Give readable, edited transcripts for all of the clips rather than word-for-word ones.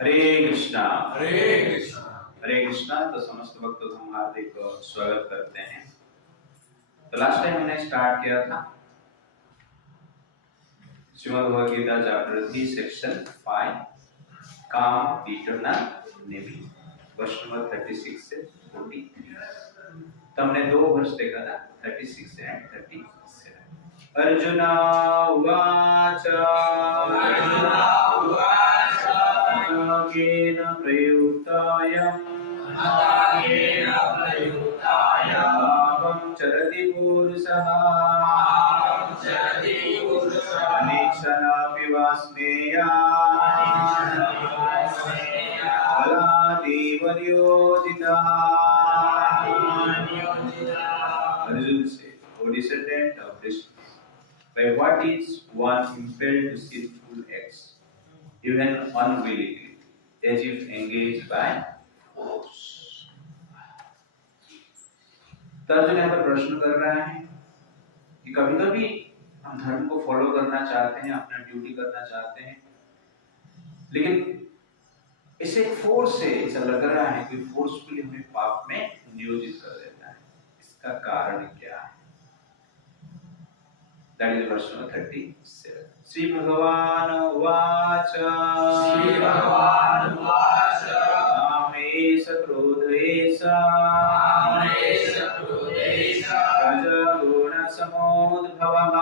हरे कृष्णा। हरे कृष्णा। हरे कृष्णा। तो समस्त भक्तों का हम हार्दिक स्वागत करते हैं। तो लास्ट टाइम हमने स्टार्ट किया था श्रीमद् भगवद गीता चैप्टर 3 सेक्शन 5 काम इटर्नल नेवी, वर्ष नंबर 36 से 43। तो हमने दो वर्ष देखा था, 36 एंड 37। अर्जुना उवाच केन प्रयुक्तायम् पापं चरति पुरुषः अनेक्षणापि वास्नेया Baladev नियोजितः। Arjun said, O descendant of Krishna, by what is one impelled to sinful acts, even unwillingly, as if engaged by force? तो अर्जुन यहाँ पर प्रश्न कर रहा है कि कभी कभी हम धर्म को फॉलो करना चाहते हैं, अपना ड्यूटी करना चाहते हैं, लेकिन इसे फोर्स से ऐसा लग रहा है कि फोर्सफुली हमें पाप में नियोजित कर देता है। इसका कारण क्या है? That is verse number 37. Shri भगवान उवाच कामेश क्रोधेश रजोगुण समोद्भवः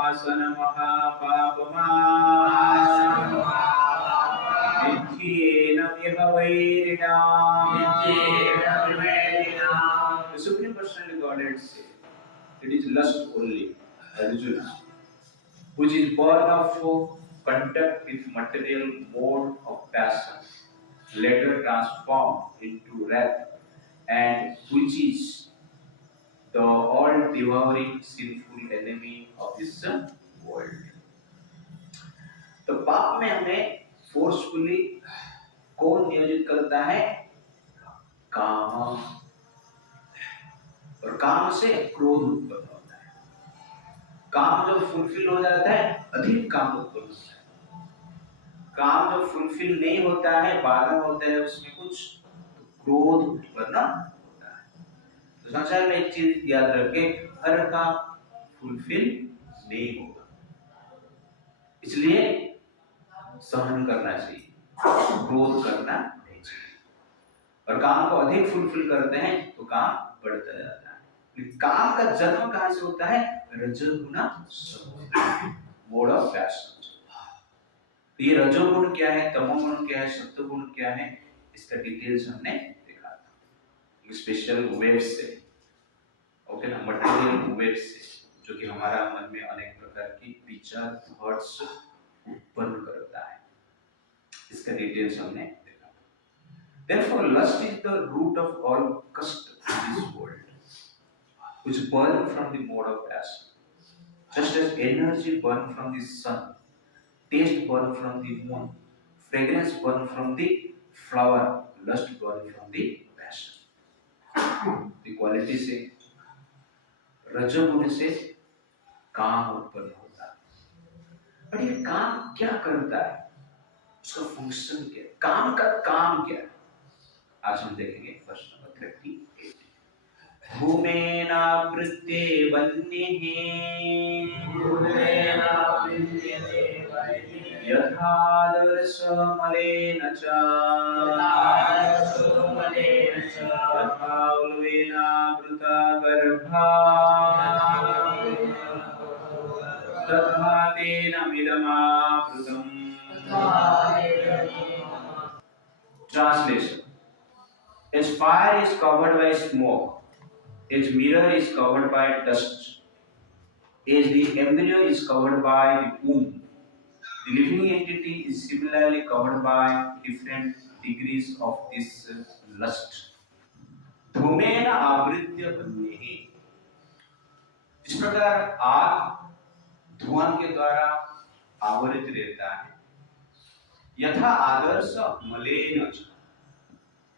आसन महापापमा विद्येन विहवैरिणा। The Supreme Personality Godhead said, it is lust only, Arjuna, which is born of contact with material mode of passion, later transformed into wrath, and which is the all-devouring sinful enemy of this world. तो पाप में हमें forcefully कौन नियोजित करता है? काम। और काम से क्रोध उत्पन्न होता है। काम जब फुलफिल हो जाता है, अधिक काम उत्पन्न होता है। काम जब फुलफिल नहीं होता है, बाधा होता है उसमें कुछ, तो क्रोध उत्पन्न होता है। तो संसार में एक चीज याद रखें, हर काम फुलफिल नहीं होगा, इसलिए सहन करना चाहिए, क्रोध करना नहीं चाहिए। और काम को अधिक फुलफिल करते हैं तो काम बढ़ता जाता है। काम का जन्म कहां से होता है? रजोगुण मोड ऑफ पैशन। तो ये रजोगुण क्या है, तमोगुण क्या है, सत्वगुण क्या है, इसका डिटेल्स हमने देखा था स्पेशल वेव्स से, ओके ना, मटेरियल वेव्स से, जो कि हमारा मन में अनेक प्रकार की विचार थॉट्स उत्पन्न करता है। इसका डिटेल्स हमने देखा था। Therefore, lust is the root of all cusp in this world, which burn from the mode of passion. Just as energy burn from the sun, taste burn from the moon, fragrance burn from the flower, lust burn from the passion. The quality से रजोगुण से काम उत्पन्न होता है। पर ये काम क्या करता है, उसका फंक्शन क्या है, काम का काम क्या है, आज हम देखेंगे प्रश्न नंबर 38। भूमेनावृत्ते वह्निः यथादर्शमलेन च यथा उल्बेनावृता गर्भा तथा तेनमिदमावृतम्। Translation: as fire is covered by smoke, as mirror is covered by dust, as the embryo is covered by the womb, the living entity is similarly covered by different degrees of this lust. धूमेन आवृत्य वह्निः, इस प्रकार आग धुआं के द्वारा आवृत रहता है। यथा आदर्श मलेन च,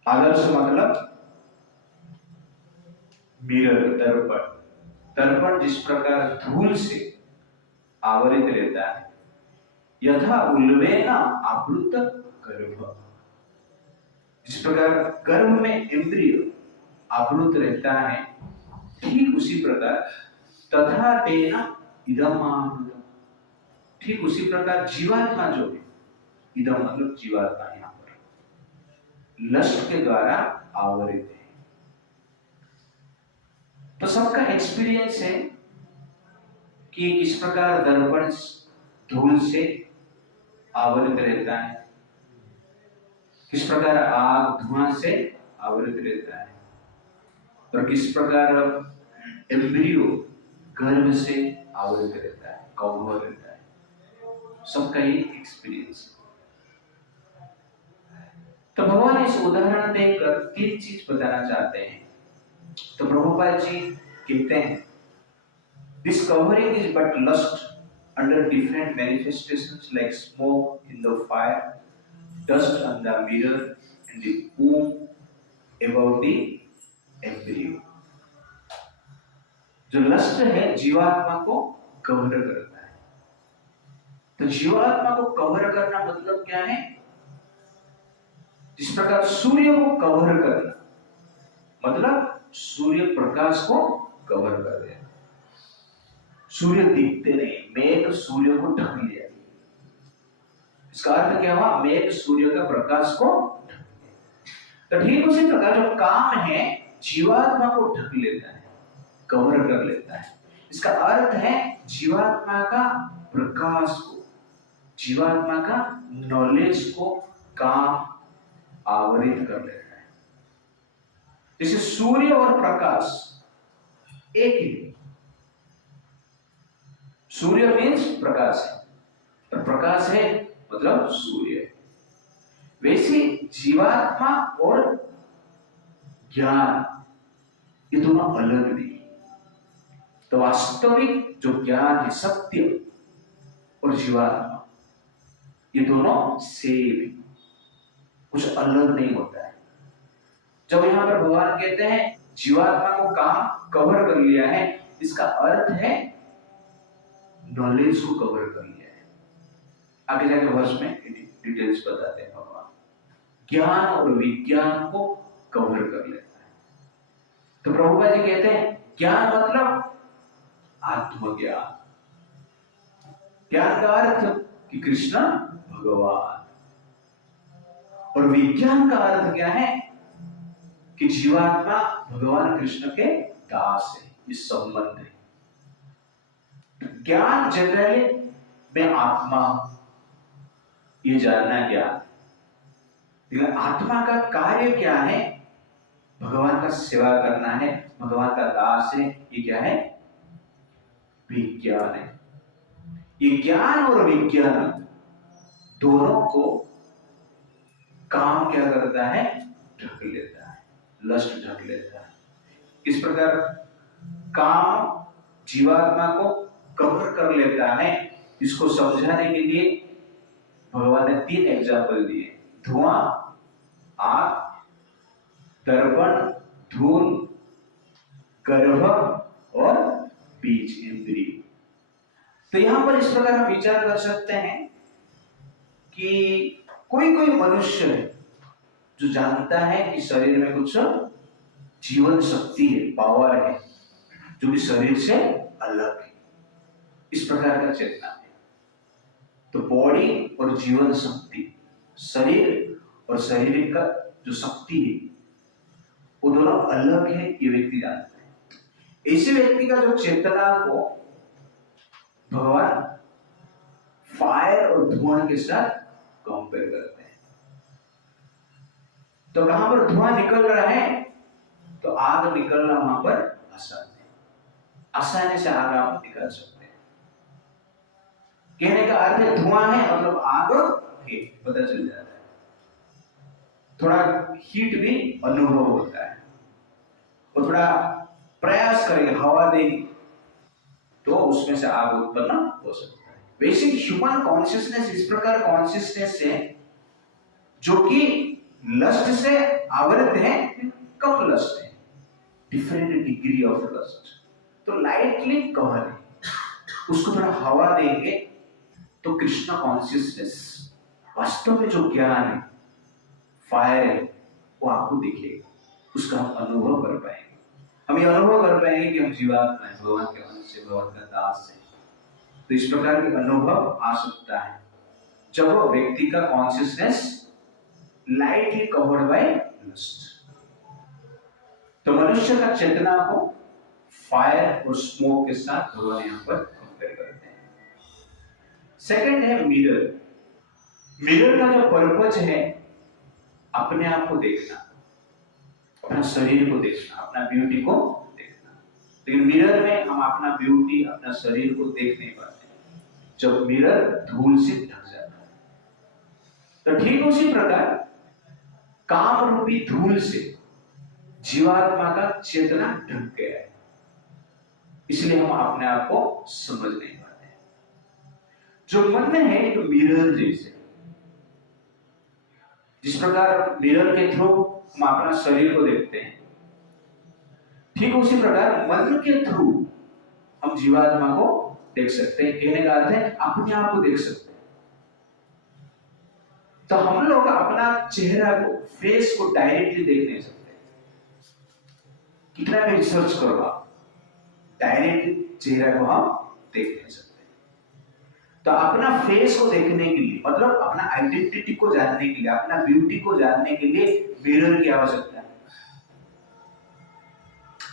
आदर्श मतलब मिरर, दर्पण। दर्पण जिस प्रकार धूल से आवरित रहता है, यथा उल्बेन आवृत गर्भ, जिस प्रकार गर्भ में एम्ब्रियो आवृत रहता है, ठीक उसी प्रकार तथा तेन इदम आवृतम, ठीक उसी प्रकार जीवात्मा जो है, इदम मतलब जीवात्मा यहाँ पर लस्ट के द्वारा आवरित है। तो सबका एक्सपीरियंस है कि किस प्रकार दर्पण धूल से आवृत रहता है, किस प्रकार आग धुआं से आवृत रहता है, और किस प्रकार एम्ब्रियो गर्भ से आवृत रहता है, कवर रहता है। सबका ही एक्सपीरियंस। तो भगवान इस उदाहरण देकर तीन चीज बताना चाहते हैं। तो प्रभुपाद जी कहते हैं, this covering is but lust under different manifestations like smoke in the fire, dust on the mirror, and the womb above the embryo. जो लस्ट है जीवात्मा को कवर करता है। तो जीवात्मा को कवर करना मतलब क्या है? जिस प्रकार सूर्य को कवर करना मतलब सूर्य प्रकाश को कवर कर देना। सूर्य दिखते नहीं, मेघ सूर्य को ढक लिया। इसका अर्थ क्या हुआ? मेघ सूर्य का प्रकाश को ढक लिया। तो ठीक उसी प्रकार जो काम है जीवात्मा को ढक लेता है, कवर कर लेता है। इसका अर्थ है जीवात्मा का प्रकाश को, जीवात्मा का नॉलेज को काम आवरित कर लेता है। जैसे सूर्य और प्रकाश एक ही, सूर्य मीन्स प्रकाश है, और प्रकाश है मतलब सूर्य। वैसे जीवात्मा और ज्ञान ये दोनों अलग नहीं। तो वास्तविक जो ज्ञान है, सत्य और जीवात्मा ये दोनों सेम है, कुछ अलग नहीं होता है। जब यहां पर भगवान कहते हैं जीवात्मा को काम कवर कर लिया है, इसका अर्थ है नॉलेज को कवर कर लिया है। आगे जाके वर्ष में डिटेल्स बताते हैं भगवान। ज्ञान और विज्ञान को कवर कर लेता है। तो प्रभुपाद जी कहते हैं ज्ञान मतलब आत्मज्ञान। ज्ञान का अर्थ कि कृष्ण भगवान, और विज्ञान का अर्थ क्या है कि जीवात्मा भगवान कृष्ण के दास है, इस संबंध है। ज्ञान जनरली में आत्मा ये जानना ज्ञान, लेकिन आत्मा का कार्य क्या है? भगवान का सेवा करना है, भगवान का दास है। ये क्या है? विज्ञान है। ये ज्ञान और विज्ञान दोनों को काम क्या करता है? ढक लेता है, लस्ट ढक लेता है। इस प्रकार काम जीवात्मा को कवर कर लेता है। इसको समझाने के लिए भगवान ने तीन एग्जाम्पल दिए, धुआं, आग, दर्पण, धूल, गर्भ और बीज, इंद्रिय। तो यहां पर इस प्रकार हम विचार कर सकते हैं कि कोई कोई मनुष्य है जो जानता है कि शरीर में कुछ जीवन शक्ति है, पावर है, जो कि शरीर से अलग है। इस प्रकार का चेतना है। तो बॉडी और जीवन शक्ति, शरीर और शरीर का जो शक्ति है वो दोनों अलग है, ये व्यक्ति जानता है। ऐसे व्यक्ति का जो चेतना को भगवान फायर और धुआं के साथ कंपेयर करते हैं। तो कहां पर धुआं निकल रहा है तो आग निकलना वहां पर आसान है, आसानी से आग आप निकाल सकते हैं। कहने का अर्थ है धुआं है मतलब आग है, पता चल जाता है। थोड़ा हीट भी अनुभव होता है, और थोड़ा प्रयास करेंगे, हवा देंगे तो उसमें से आग उत्पन्न हो सकता है। वैसे ह्यूमन कॉन्शियसनेस इस प्रकार कॉन्शियसनेस है जो कि लस्ट से आवृत है, कम लस्ट है, डिफरेंट डिग्री ऑफ लस्ट। तो लाइटली कवर है, उसको थोड़ा हवा देंगे तो कृष्ण कॉन्शियसनेस, वास्तव में जो ज्ञान है, फायर है, वो आपको दिखेगा, उसका हम अनुभव कर पाएंगे। हम ये अनुभव कर पाएंगे कि हम जीवात्मा है, भगवान के अंश से, भगवान का दास है। तो इस प्रकार के अनुभव आ सकता है जब वो व्यक्ति का consciousness lightly covered by lust. तो मनुष्य का चेतना को फायर और स्मोक के साथ भगवान यहाँ पर कंपेयर करते हैं। सेकंड है मिरर। मिरर का जो पर्पज है, अपने आप को देखना, अपना शरीर को देखना, अपना ब्यूटी को देखना। लेकिन मिरर में हम अपना ब्यूटी, अपना शरीर को देख नहीं पाते जब मिरर धूल से ढक जाता है। तो ठीक उसी प्रकार काम रूपी धूल से जीवात्मा का चेतना ढक गया है, इसलिए हम अपने आप को समझ नहीं पाते। जो मन है तो मिरर जैसे, जिस प्रकार मिरर के थ्रू हम अपना शरीर को देखते हैं, ठीक उसी प्रकार मन के थ्रू हम जीवात्मा को देख सकते हैं। कहने का अर्थ है अपने आप को देख सकते हैं। तो हम लोग अपना चेहरा को, फेस को डायरेक्टली देख नहीं सकते। कितना भी रिसर्च करो आप, डायरेक्टली चेहरा को हम देख नहीं सकते। तो अपना फेस को देखने के लिए, मतलब अपना आइडेंटिटी को जानने के लिए, अपना ब्यूटी को जानने के लिए मिरर की आवश्यकता है।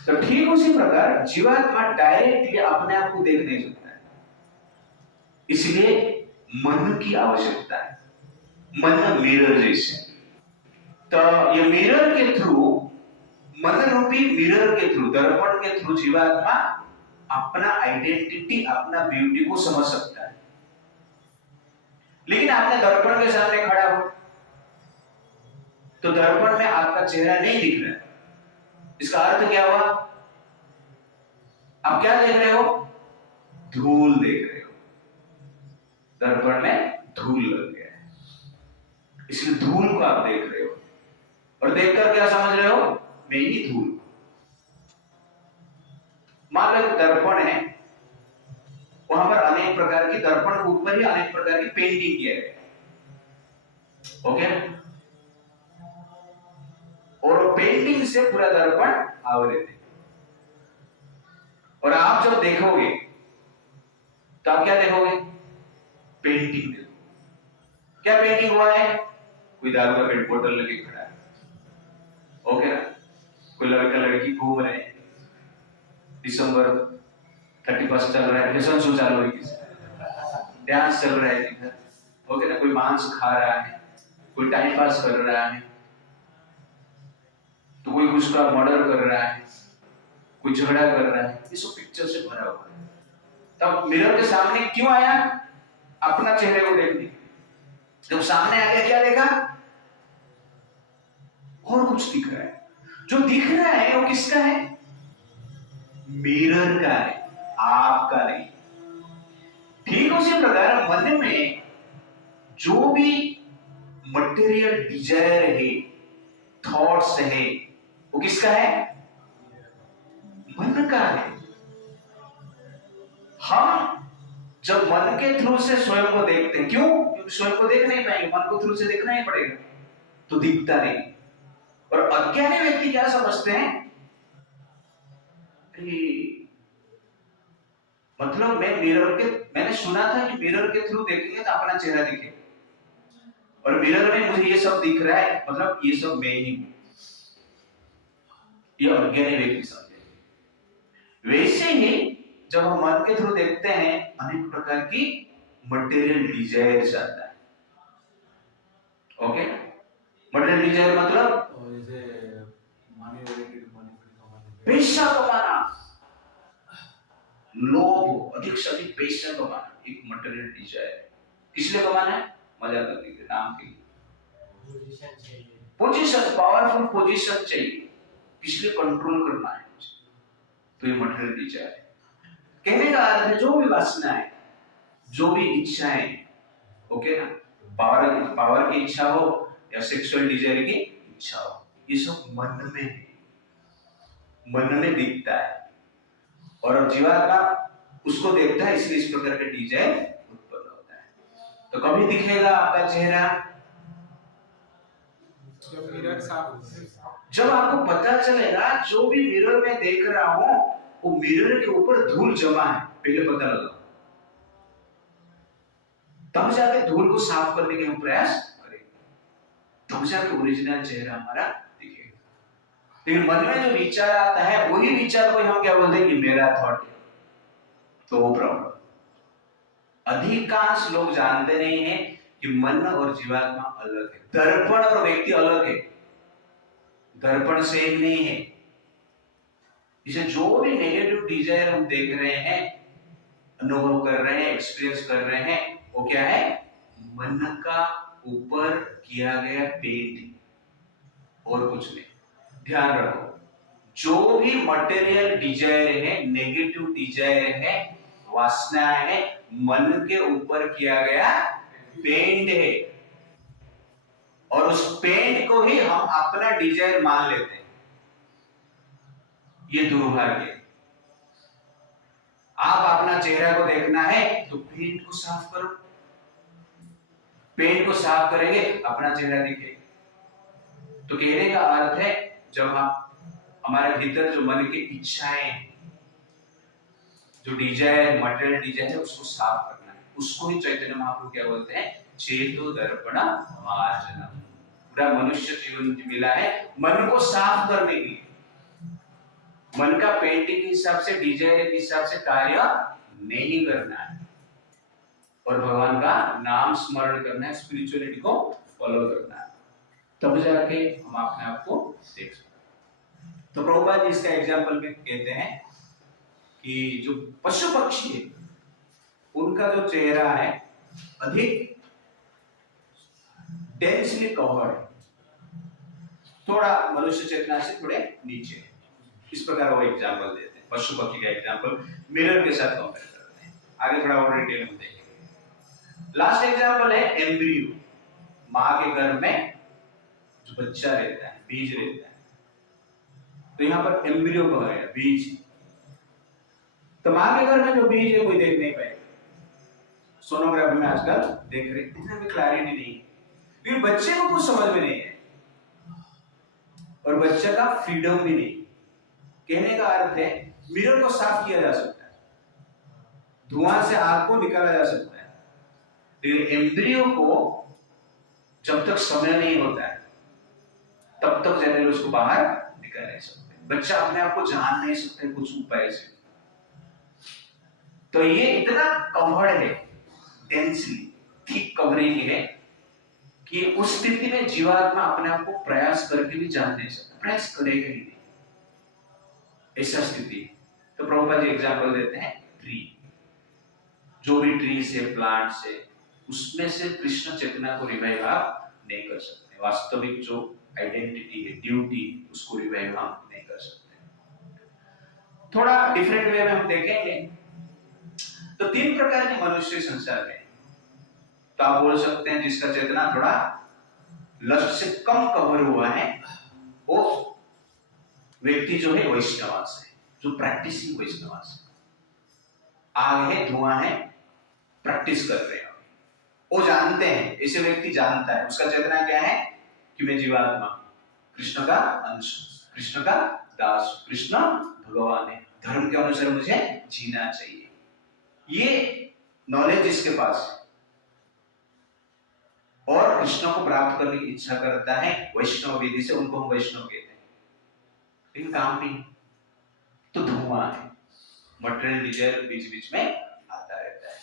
तो ठीक उसी प्रकार जीवात्मा डायरेक्टली अपने आप को देख नहीं सकता है, इसलिए मन की आवश्यकता है। मन मिरर जैसे। तो ये मिरर के थ्रू, मन रूपी मिरर के थ्रू, दर्पण के थ्रू जीवात्मा अपना आइडेंटिटी, अपना ब्यूटी को समझ सकता है। लेकिन आपने दर्पण के सामने खड़ा हो तो दर्पण में आपका चेहरा नहीं दिख रहा है। इसका अर्थ क्या हुआ? आप क्या देख रहे हो? धूल देख रहे हो। दर्पण में धूल लग गया है, इसलिए धूल को आप देख रहे हो और देखकर क्या समझ रहे हो? मैं ही धूल। मान लो दर्पण है, वहां पर अनेक प्रकार की, दर्पण के ऊपर ही अनेक प्रकार की पेंटिंग किया गया है। ओके, और पेंटिंग से पूरा दर्पण आवृत है। और आप जब देखोगे तो आप क्या देखोगे? पेंटिंग देखोगे। क्या पेंटिंग हुआ है? कोई दारू का पेट बोतल लेके खड़ा है, ओके ना? कोई लड़का लड़की घूम रहे हैं, दिसंबर 31 चल रहा है, फैशन शो चालू है, डांस चल रहा है इधर, ओके ना? कोई मांस खा रहा है, कोई टाइम पास कर रहा है, तो कोई उसका मर्डर कर रहा है, कोई झगड़ा कर रहा है। ये सब पिक्चर से भरा हुआ है। तब मिरर के सामने क्यों आया? अपना चेहरे को देखने। जब सामने आ गया, क्या देखा? और कुछ दिख रहा है। जो दिख रहा है वो किसका है? मिरर का है, आपका नहीं। ठीक उसी प्रकार मन में जो भी मटेरियल डिजायर है, थॉट्स है, वो किसका है? मन का है। हम जब मन के थ्रू से स्वयं को देखते हैं, क्यों? क्योंकि स्वयं को देख नहीं पाएंगे, मन को थ्रू से देखना ही पड़ेगा, तो दिखता नहीं। और अज्ञानी व्यक्ति क्या समझते हैं कि मतलब मैंने सुना था कि मिरर के थ्रू देखेंगे तो अपना चेहरा दिखेगा, और मिरर में मुझे ये सब दिख रहा है, मतलब ये सब मैं ही हूं। ये अज्ञानी व्यक्ति समझे। वैसे ही जब हम मन के थ्रू देखते हैं, अनेक प्रकार की मटेरियल डिजायर आता है। ओके, मटेरियल डिजायर मतलब पैसा कमाना, लोभ, अधिक से अधिक पैसा कमाना, एक मटेरियल डिजायर। किसलिए कमाना है? मजा करने के, नाम के लिए, पोजीशन, पावरफुल पोजीशन चाहिए, इसलिए कंट्रोल करना है मुझे, तो ये मटेरियल डिजायर है। कहने का अर्थ है जो भी वासना है, जो भी इच्छाएं, ओके ना, पावर की इच्छा हो या सेक्सुअल डिजायर की इच्छा हो, ये सब मन में है, मन में दिखता है, और जीवात्मा उसको देखता है, इसलिए इस प्रकार का डिजायर उत्पन्न होता है। तो कभी दिखेगा आपका चेहरा जब मिरर साफ, जब आपको पता चलेगा जो भी मिरर में देख रहा हूं वो मिरर के ऊपर धूल जमा है, पहले पता लगा, तब जाके धूल को साफ करने के हम प्रयास करेंगे, तब जाके ओरिजिनल चेहरा हमारा दिखेगा। लेकिन मन में जो विचार आता है वही विचार को हम क्या बोलते हैं कि मेरा थॉट है, तो वो प्रॉब्लम। अधिकांश लोग जानते नहीं है कि मन और जीवात्मा अलग है, दर्पण और व्यक्ति अलग है, दर्पण सेम नहीं है। इसे जो भी नेगेटिव डिजायर हम देख रहे हैं, अनुभव कर रहे हैं, एक्सपीरियंस कर रहे हैं, वो क्या है? मन का ऊपर किया गया पेंट और कुछ नहीं। ध्यान रखो, जो भी मटेरियल डिजायर है, नेगेटिव डिजायर है, वासना है, मन के ऊपर किया गया पेंट है, और उस पेंट को ही हम अपना डिजायर मान लेते हैं। ये दुर्भाग्य है। आप अपना चेहरा को देखना है तो पेंट को साफ करो, पेंट को साफ करेंगे अपना चेहरा दिखेगा। तो कहने का अर्थ है जब हम हमारे भीतर जो मन की इच्छाएं, जो डिजायर, मटेरियल डिजायर है, उसको साफ करना है। उसको ही चैतन्य महाप्रभु क्या बोलते हैं? चेतो दर्पण मार्जनम। पूरा मनुष्य जीवन मिला है मन को साफ करने के लिए। मन का पेंटिंग के हिसाब से, डिजायर के हिसाब से कार्य नहीं करना है, और भगवान का नाम स्मरण करना है, स्पिरिचुअलिटी को फॉलो करना है, तब जाके हम अपने आप को देख सकते हैं। तो प्रभुपाद जी इसका एग्जाम्पल में कहते हैं कि जो पशु पक्षी है उनका जो चेहरा है अधिक डेंसली कवर्ड है, थोड़ा मनुष्य चेतना से थोड़े नीचे है। इस प्रकार वो एग्जाम्पल देते हैं, पशु पक्षी का एग्जाम्पल मिरर के साथ कंपेयर करते हैं। आगे थोड़ा और डिटेल में देखेंगे। लास्ट एग्जाम्पल है एम्ब्रियो। मां के गर्भ में जो बच्चा रहता है, बीज रहता है, तो यहाँ पर एम्ब्रियो कहा गया, बीज। तो मां के गर्भ में जो बीज है कोई देख नहीं पाएगा। सोनोग्राफी में आजकल देख रहे, इतना भी क्लैरिटी नहीं है, लेकिन बच्चे को कुछ समझ में नहीं है, और बच्चे का फ्रीडम भी नहीं। कहने का अर्थ है मिरर को साफ किया जा सकता है, धुआं से आग को निकाला जा सकता है, लेकिन एम्ब्रियो को जब तक समय नहीं होता है तब तक जनरल उसको बाहर निकाल नहीं सकते। बच्चा अपने आप को जान नहीं सकते कुछ उपाय से। तो ये इतना कवर्ड है, डेंसली थिक कवरिंग है कि उस स्थिति में जीवात्मा अपने आप को प्रयास करके भी जान नहीं सकता, प्रयास करेगा ही नहीं, ऐसा स्थिति। तो प्रभुपाद जी एग्जाम्पल देते हैं ट्री। जो भी ट्री से, प्लांट से, उसमें से कृष्ण चेतना को रिवाइव आप नहीं कर सकते। वास्तविक जो आइडेंटिटी है, ड्यूटी, उसको रिवाइव हम नहीं कर सकते। थोड़ा डिफरेंट वे में हम देखेंगे तो 3 प्रकार के मनुष्य संसार में। तो आप बोल सकते हैं जिसका चेतना थोड़ा लस्ट से कम कवर हुआ है, वो व्यक्ति जो है वैष्णवास है, जो प्रैक्टिसिंग वैष्णवास है। आग है, धुआं है, प्रैक्टिस कर रहे हैं, वो जानते हैं, ऐसे व्यक्ति जानता है उसका चेतना क्या है कि मैं जीवात्मा, कृष्ण का अंश, कृष्ण का दास, कृष्ण भगवान है, धर्म के अनुसार मुझे जीना चाहिए। ये नॉलेज जिसके पास है और कृष्ण को प्राप्त करने की इच्छा करता है वैष्णव विधि से, उनको हम वैष्णव कहते हैं। लेकिन काम नहीं, तो धुआं है, मटेरियल डिजायर बीच बीच में आता रहता है,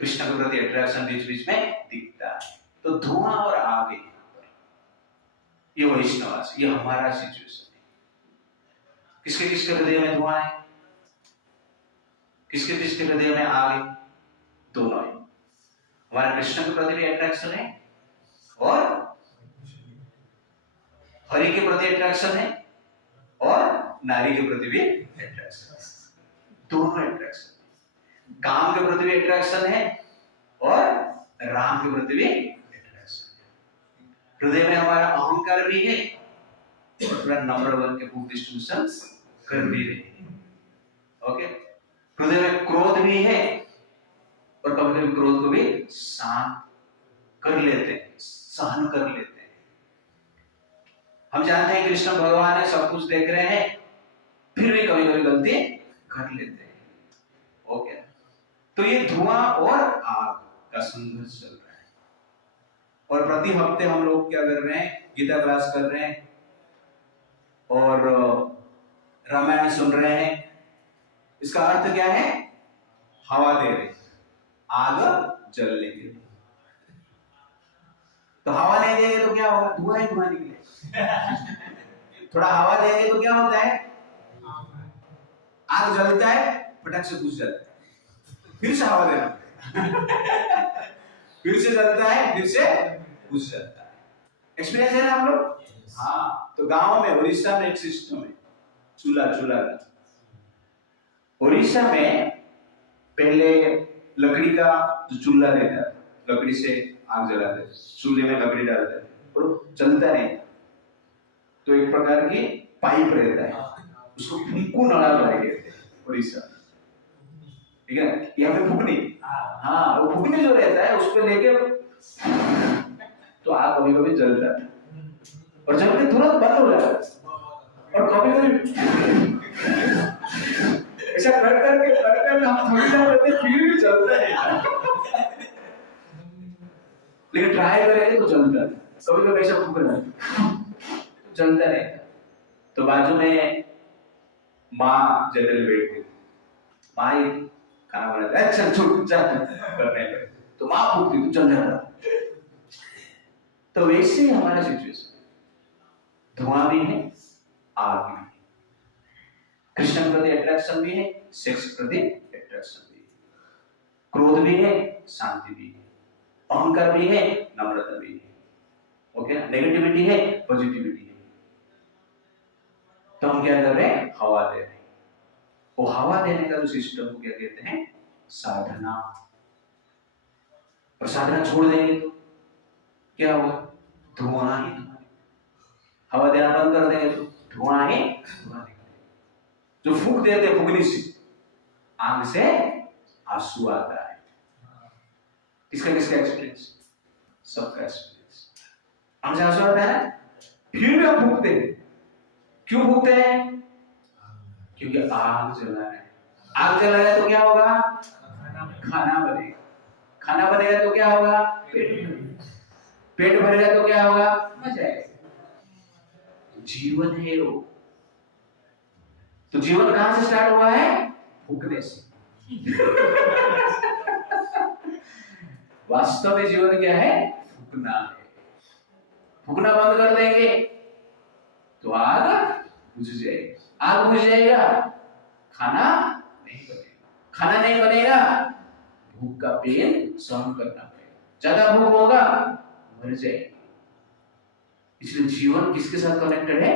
कृष्ण के प्रति अट्रैक्शन बीच बीच में दिखता है। तो धुआं और आग है, ये वैष्णवास, ये हमारा सिचुएशन है। किसके किसके हृदय में धुआं है, किसके किसके हृदय में आग है? दोनों है। हमारा कृष्ण के प्रति भी अट्रैक्शन है और हरि के प्रति अट्रैक्शन है और नारी के प्रति भी अट्रैक्शन है, दोनों अट्रैक्शन। काम के प्रति भी अट्रैक्शन है और राम के प्रति भी अट्रैक्शन है। हृदय में हमारा अहंकार भी है और थोड़ा नंबर 1 के बुक डिस्ट्रीब्यूशन कर भी रहे हैं। ओके, हृदय में क्रोध भी है और कभी कभी क्रोध को भी शांत कर लेते हैं, सहन कर लेते हैं। हम जानते हैं कृष्ण भगवान है, सब कुछ देख रहे हैं, फिर भी कभी कभी गलती कर लेते हैं। ओके, तो ये धुआं और आग का संघर्ष चल रहा है। और प्रति हफ्ते हम लोग क्या कर रहे हैं, गीता क्लास कर रहे हैं और रामायण सुन रहे हैं। इसका अर्थ क्या है? हवा दे रहे, आग जलने के लिए। तो हवा नहीं देंगे तो क्या होगा? धुआं ही धुआं निकले। थोड़ा हवा देंगे तो क्या होता है? आग जलता है, फटक से बुझ जाता है, फिर से हवा देना फिर से जलता है, फिर से बुझ जाता है। एक्सपीरियंस है ना आप लोग? हाँ, तो गांव में उड़ीसा में एक सिस्टम है, चूल्हा का। उड़ीसा में पहले लकड़ी का जो चूल्हा रहता है, लकड़ी से आग जलाते, चूल्हे में लकड़ी डालते और जलता नहीं, तो एक प्रकार की पाइप रहता है, उसको फुंकू नाड़ा कहते हैं उड़ीसा, ठीक है? यहाँ पे फुकनी, हाँ, वो फुकनी जो रहता है उस पे लेके तो आग कभी कभी जलता है और जल के तुरंत बंद हो जाता है। और कभी कभी ऐसा कर हम थोड़ी देर रहते फिर भी चलता है, लेकिन ट्राई करेंगे तो चलता है। कभी कभी ऐसा फूक रहा है चलता नहीं। तो बाजू में माँ जनरल बैठती, माँ ही खाना बनाती, अच्छा छुट जा करने पे, तो माँ फूकती, तू चल जा। तो वैसे ही हमारा सिचुएशन, धुआं भी है, आग भी है, कृष्ण प्रति अट्रैक्शन भी है, सेक्स प्रति अट्रैक्शन भी है, क्रोध भी है, शांति भी है, अहंकार भी है, नम्रता भी है। ओके, नेगेटिविटी है, पॉजिटिविटी है। तो हम क्या कर रहे हैं? हवा दे रहे हैं। वो हवा देने का जो सिस्टम को क्या कहते हैं? साधना। और साधना छोड़ देंगे तो क्या होगा? धुआं ही धुआं। हवा देना बंद कर देंगे तो धुआं ही धुआं। जो फूंक देते हैं फुकनी से, आग से आंसू आता है। किसका एक्सपीरियंस? सबका एक्सपीरियंस। आग से आंसू आता है, फिर भी हम फूकते हैं। क्यों फूकते हैं? क्योंकि आग जला है। आग जला है तो क्या होगा? खाना बनेगा। खाना बनेगा तो क्या होगा? पेट भरेगा तो क्या होगा? मजा आएगा। जीवन है वो। तो जीवन कहां से स्टार्ट हुआ है? फूकने से। वास्तव में जीवन क्या है? फूकना है। फूकना बंद कर देंगे तो आग बुझ जाएगी। आग बुझ जाएगा, खाना नहीं बनेगा। खाना नहीं बनेगा, भूख का पेन सहन करना पड़ेगा। ज्यादा भूख होगा, मर जाएगी। इसलिए जीवन किसके साथ कनेक्टेड है?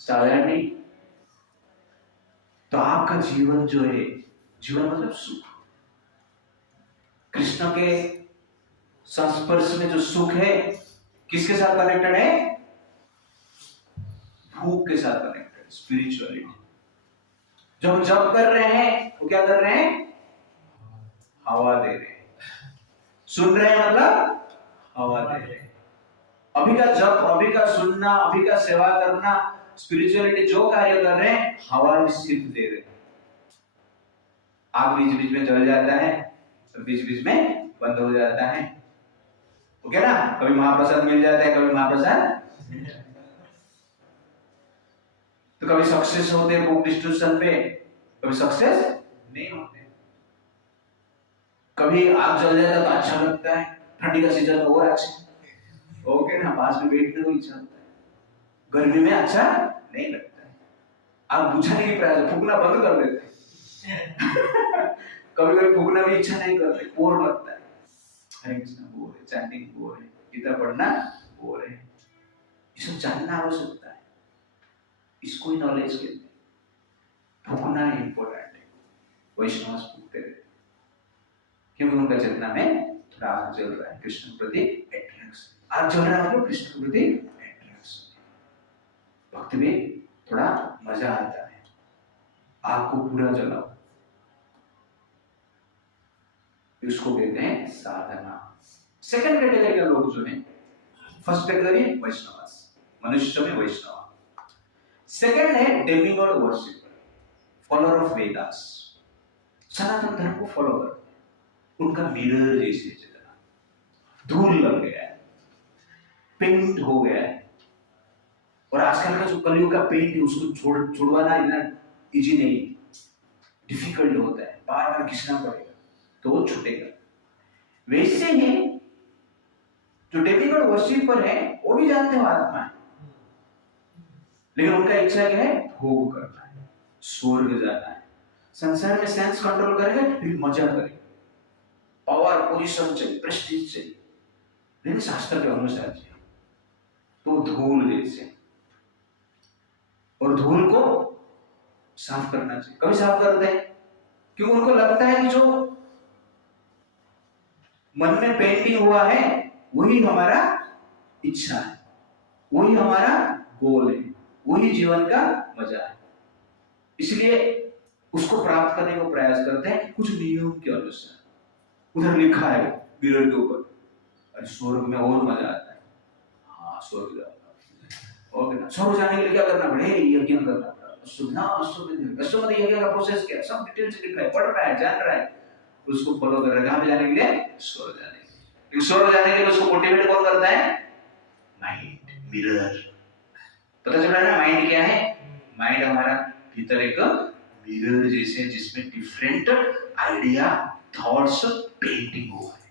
साधारण नहीं। तो आपका जीवन जो है, जीवन मतलब सुख, कृष्ण के संस्पर्श में जो सुख है, किसके साथ कनेक्टेड है? भूख के साथ कनेक्टेड, स्पिरिचुअलिटी। जो हम जप कर रहे हैं तो क्या कर रहे हैं? हवा दे रहे हैं। सुन रहे हैं मतलब हवा दे रहे हैं। अभी का जप, अभी का सुनना, अभी का सेवा करना, स्पिरिचुअलिटी जो कार्य कर रहे हैं, हवा निश्चित दे रहे हैं। आग बीच बीच में जल जाता है, तो बीच बीच में बंद हो जाता है। ओके ना? कभी महाप्रसाद मिल जाता है, कभी महाप्रसाद, तो कभी सक्सेस होते हैं बुक डिस्ट्रीब्यूशन पे, कभी सक्सेस नहीं होते। कभी आग जल जाता है तो अच्छा लगता है, ठंडी का सीजन और अच्छा। ओके ना? पास में बैठने को इच्छा होता है। गर्मी में अच्छा नहीं लगता है। आग बुझाने की प्रयास, फूकना बंद कर देते हैं। कभी कभी फूकना भी इच्छा नहीं करते, बोर लगता है। हरे कृष्ण बोर है, चैंटिंग बोर है, गीता पढ़ना बोर है। ये सब जानना आवश्यकता है। इसको ही नॉलेज कहते हैं। फूकना इंपॉर्टेंट है। वैष्णव फूकते रहते, क्योंकि उनका चेतना में थोड़ा आग जल रहा है, कृष्ण प्रति अट्रैक्शन। आग जल रहा है मतलब कृष्ण प्रति अट्रैक्शन। भक्ति में थोड़ा मजा आता है। आग को पूरा जलाओ। इसको कहते हैं साधना। सेकंड कैटेगरी का लोग जो है, फर्स्ट कैटेगरी वैष्णव, मनुष्य में वैष्णव। सेकंड है demigod worshipper, follower of Vedas, Sanatan Dharma को फॉलो करते हैं। उनका मिरर जैसे चलना, धूल लग गया है, पेंट हो गया है, और आजकल का जो कलयुग का पेंट है उसको छुड़वाना इतना इजी नहीं, डिफिकल्ट होता है, बार बार घिसना पड़ेगा तो वो छूटेगा। वैसे ही जो डेमिगॉड वर्शिपर है वो भी जानते हो आत्मा है, लेकिन उनका इच्छा क्या है? भोग करना है, स्वर्ग जाना है, संसार में सेंस कंट्रोल करेंगे फिर मजा करेंगे, पावर पोजीशन चाहिए, प्रेस्टीज चाहिए, लेकिन शास्त्र के अनुसार चाहिए। तो धूल जैसे, और धूल को साफ करना चाहिए। कभी साफ करते हैं क्योंकि उनको लगता है कि जो मन में पेंटिंग हुआ है वही हमारा इच्छा है, वही हमारा गोल है, वही जीवन का मजा है, इसलिए उसको प्राप्त करने का प्रयास करते हैं कुछ नियम के अनुसार। उधर लिखा है मिरर के ऊपर, अरे स्वर्ग में और मजा आता है, हाँ स्वर्ग जाओ, ओके ना। स्वर्ग जाने के लिए क्या करना पड़े? यज्ञ करना पड़ेगा, अश्वमेध यज्ञ का प्रोसेस क्या है सब डिटेल से लिखा है, पढ़ रहा है, जान रहा है, उसको फॉलो कर रहा है। कहां जाने के लिए? स्वर्ग जाने के लिए। स्वर्ग जाने के लिए उसको मोटिवेट कौन करता है? Mind, mirror. पता चल रहा है ना माइंड क्या है? माइंड हमारा भीतर एक मिरर जैसे, जिसमें डिफरेंट आइडिया, थॉट्स पेंटिंग हुआ है,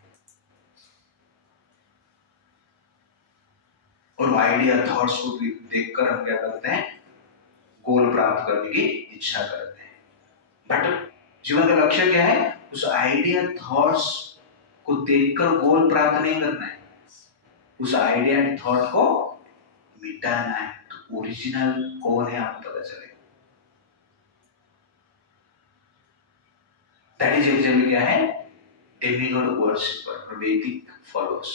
और आइडिया थॉट्स को देखकर हम क्या करते हैं? गोल प्राप्त करने की इच्छा करते हैं। बट जीवन का लक्ष्य क्या है? उस आइडिया थॉट्स को देखकर गोल प्राप्त नहीं करना है, उस आइडिया एंड थॉट को मिटाना है, तो ओरिजिनल कौन है आपको पता चलेगा। दैट इज एक्चुअली क्या है? डेमिगॉड वर्शिपर, वैदिक फॉलोअर्स।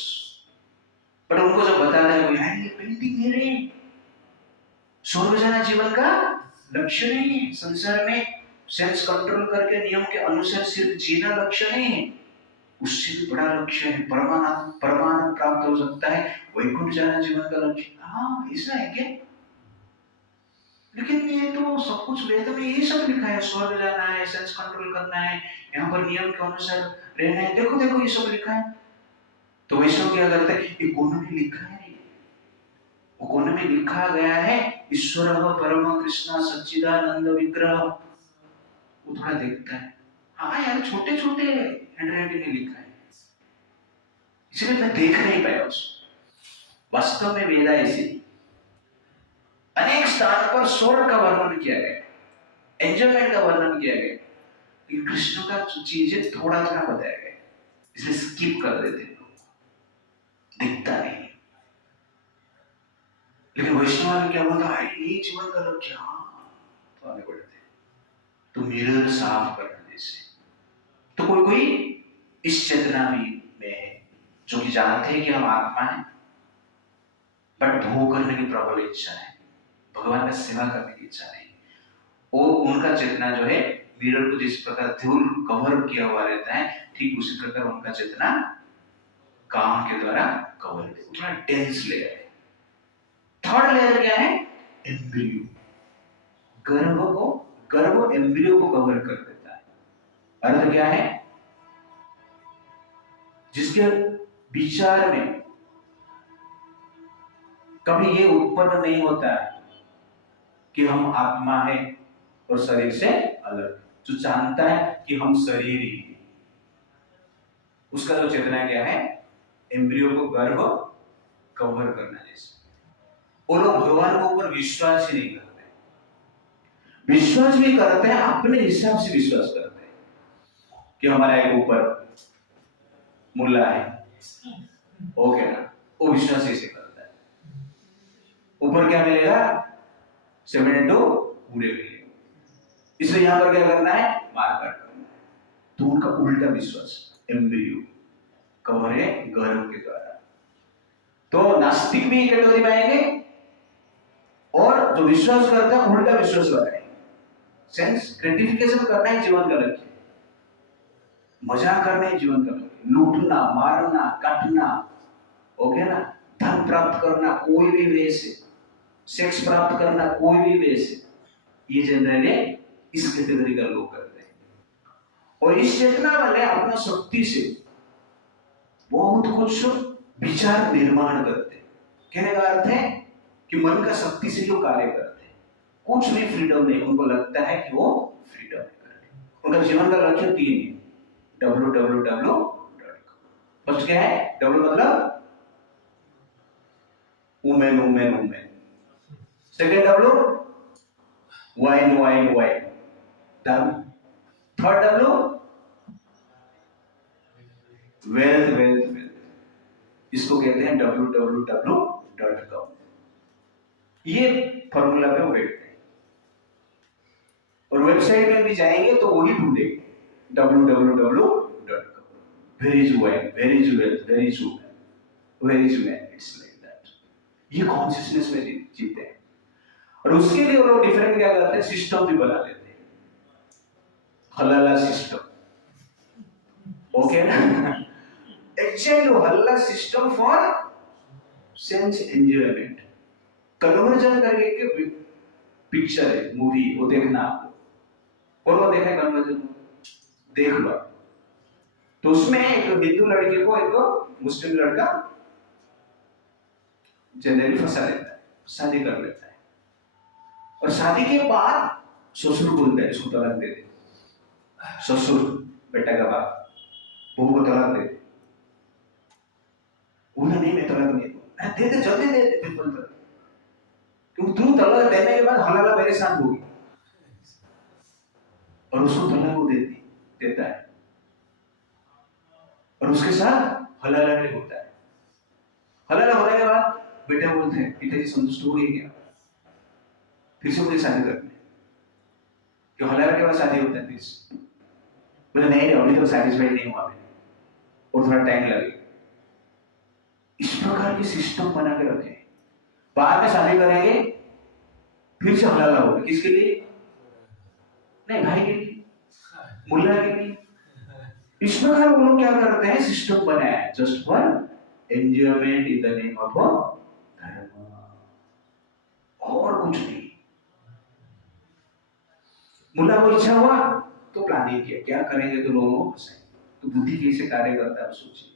बट उनको जब बताना है यार ये पेंटिंग है रे, स्वर्ग जाना जीवन का लक्ष्य नहीं है, संसार में सेंस कंट्रोल करके नियम के अनुसार सिर्फ जीना लक्ष्य नहीं है, उससे भी बड़ा लक्ष्य है, परमानंद प्राप्त हो सकता है, वैकुंठ जाना जीवन का लक्ष्य। हाँ ऐसा है क्या? लेकिन ये तो सब कुछ वेद में ये सब लिखा है, स्वर्ग जाना है, सेंस कंट्रोल करना है, यहाँ पर नियम के अनुसार रहना है, देखो देखो ये सब लिखा है। तो वैष्णव क्या करते हैं? ये कौन ने लिखा है? वो कौन में लिखा गया है? ईश्वर परम कृष्ण सच्चिदानंद विग्रह। वो थोड़ा देखता है, हाँ यार छोटे छोटे हैंडराइटिंग में लिखा है, इसलिए मैं देख नहीं पाया उसको। वास्तव में वेदा ऐसी अनेक स्थान पर स्वर्ग का वर्णन किया गया, एंजॉयमेंट का वर्णन किया गया, लेकिन कृष्ण का चीजें थोड़ा थोड़ा बताया गया, इसलिए स्किप कर देते लोग, दिखता नहीं। लेकिन वैष्णव में क्या होता है? ये जीवन का लक्ष्य, हाँ तो आगे बढ़ते। तो मिरर साफ करना जैसे, तो कोई कोई इस चेतना में है जो कि जानते हैं कि हम आत्मा है, बट भोग करने की प्रबल इच्छा है, भगवान का सेवा करने की इच्छा नहीं। वो उनका चेतना जो है मिरर को जिस प्रकार धूल कवर किया हुआ रहता है, ठीक उसी प्रकार उनका चेतना काम के द्वारा कवर, थोड़ा डेंस लेयर है। थर्ड लेयर क्या है? एम्ब्रियो, गर्भ एम्ब्रियो को कवर कर देता है। अर्थ क्या है? जिसके विचार में कभी ये उत्पन्न नहीं होता है कि हम आत्मा है और शरीर से अलग, जो जानता है कि हम शरीर ही हैं, उसका जो चेतना क्या है? एम्ब्रियो को गर्भ कवर करना जैसे। वो लोग भगवान के ऊपर विश्वास ही नहीं करते, विश्वास भी करते हैं अपने हिसाब से विश्वास करते हैं कि हमारा एक ऊपर मुल्ला है, ओके ना, वो विश्वास ऐसे करता है। ऊपर क्या मिलेगा? सेमेंटो पूरे मिलेगा, इसलिए यहां पर क्या करना है? मारकाट करना है। तो उनका उल्टा विश्वास, एम्ब्रियो कवर है गर्भ के द्वारा। तो नास्तिक भी कैटेगरी में आएंगे, और जो विश्वास करता है उल्टा विश्वास कर रहे हैं। सेंस ग्रेटिफिकेशन करना है जीवन का लक्ष्य, मजा करना ही जीवन का लक्ष्य। लूटना, मारना, काटना, ओके ना, धन प्राप्त करना कोई भी वे से, सेक्स प्राप्त करना कोई भी वे से, ये जनरली इस कैटेगरी का लोग करते हैं। और इस चेतना वाले अपना शक्ति से बहुत कुछ विचार निर्माण करते हैं। कहने का अर्थ है कि मन का शक्ति से जो कार्य करते हैं, कुछ भी फ्रीडम नहीं, उनको लगता है कि वो फ्रीडम है। उनका जीवन का लक्ष्य 3 है। www.com। फर्स्ट क्या है? W मतलब women women women. Second W wine wine wine. Third W wealth wealth wealth. इसको कहते हैं www.com। ये फॉर्मूला पे वो बैठते हैं और वेबसाइट में भी जाएंगे तो वही ढूंढेंगे www.com। Where is wine? Where is wealth? Where is woman? Where is man? It's like that। ये कॉन्शियसनेस में जीते हैं और उसके लिए वो लोग डिफरेंट क्या करते हैं, सिस्टम भी बना लेते हैं। हलाला सिस्टम, ओके ना? एक्चुअली हलाला system for sense enjoyment. Conversion करके के पिक्चर है, मूवी, वो देखना आपको। और वो देखा है कन्वर्जन, देख लो। तो उसमें एक हिंदू लड़के को एक मुस्लिम लड़का जनरली फंसा लेता है, शादी कर लेता है और शादी के बाद ससुर बोलता है इसको तलाक दे दे। ससुर, बेटा का बाप, बहू को तलाक दे दे। बोला नहीं, मैं तलाक नहीं दूंगा। दे दे, जल्दी दे दे, बिल्कुल दे। क्योंकि तू तलाक देने के बाद हलाला मेरे साथ होगी। और उसको तलाक वो देता है और उसके साथ हलाला नहीं होता है। हलाला होने के बाद बेटा बोलते हैं पिताजी संतुष्ट हो गए क्या? फिर से मुझे शादी करनी है। क्यों हलाला के बाद शादी होता है? फिर से बोले नहीं, अभी तो सैटिस्फाइड नहीं हुआ मैं, और थोड़ा टाइम लगेगा। इस प्रकार के सिस्टम बना के रखे। बाद में शादी करेंगे फिर से हलाला होगा। किसके लिए? नहीं, भाई के लिए, मुल्ला के लिए। इस प्रकार वो लोग क्या करते हैं, सिस्टम बनाया है just for enjoyment in the name of धर्म, और कुछ नहीं। मुल्ला को इच्छा हुआ तो प्लानिंग किया, क्या करेंगे तो लोगों को फंसाएंगे। तो बुद्धि कैसे कार्य करता है सोचिए।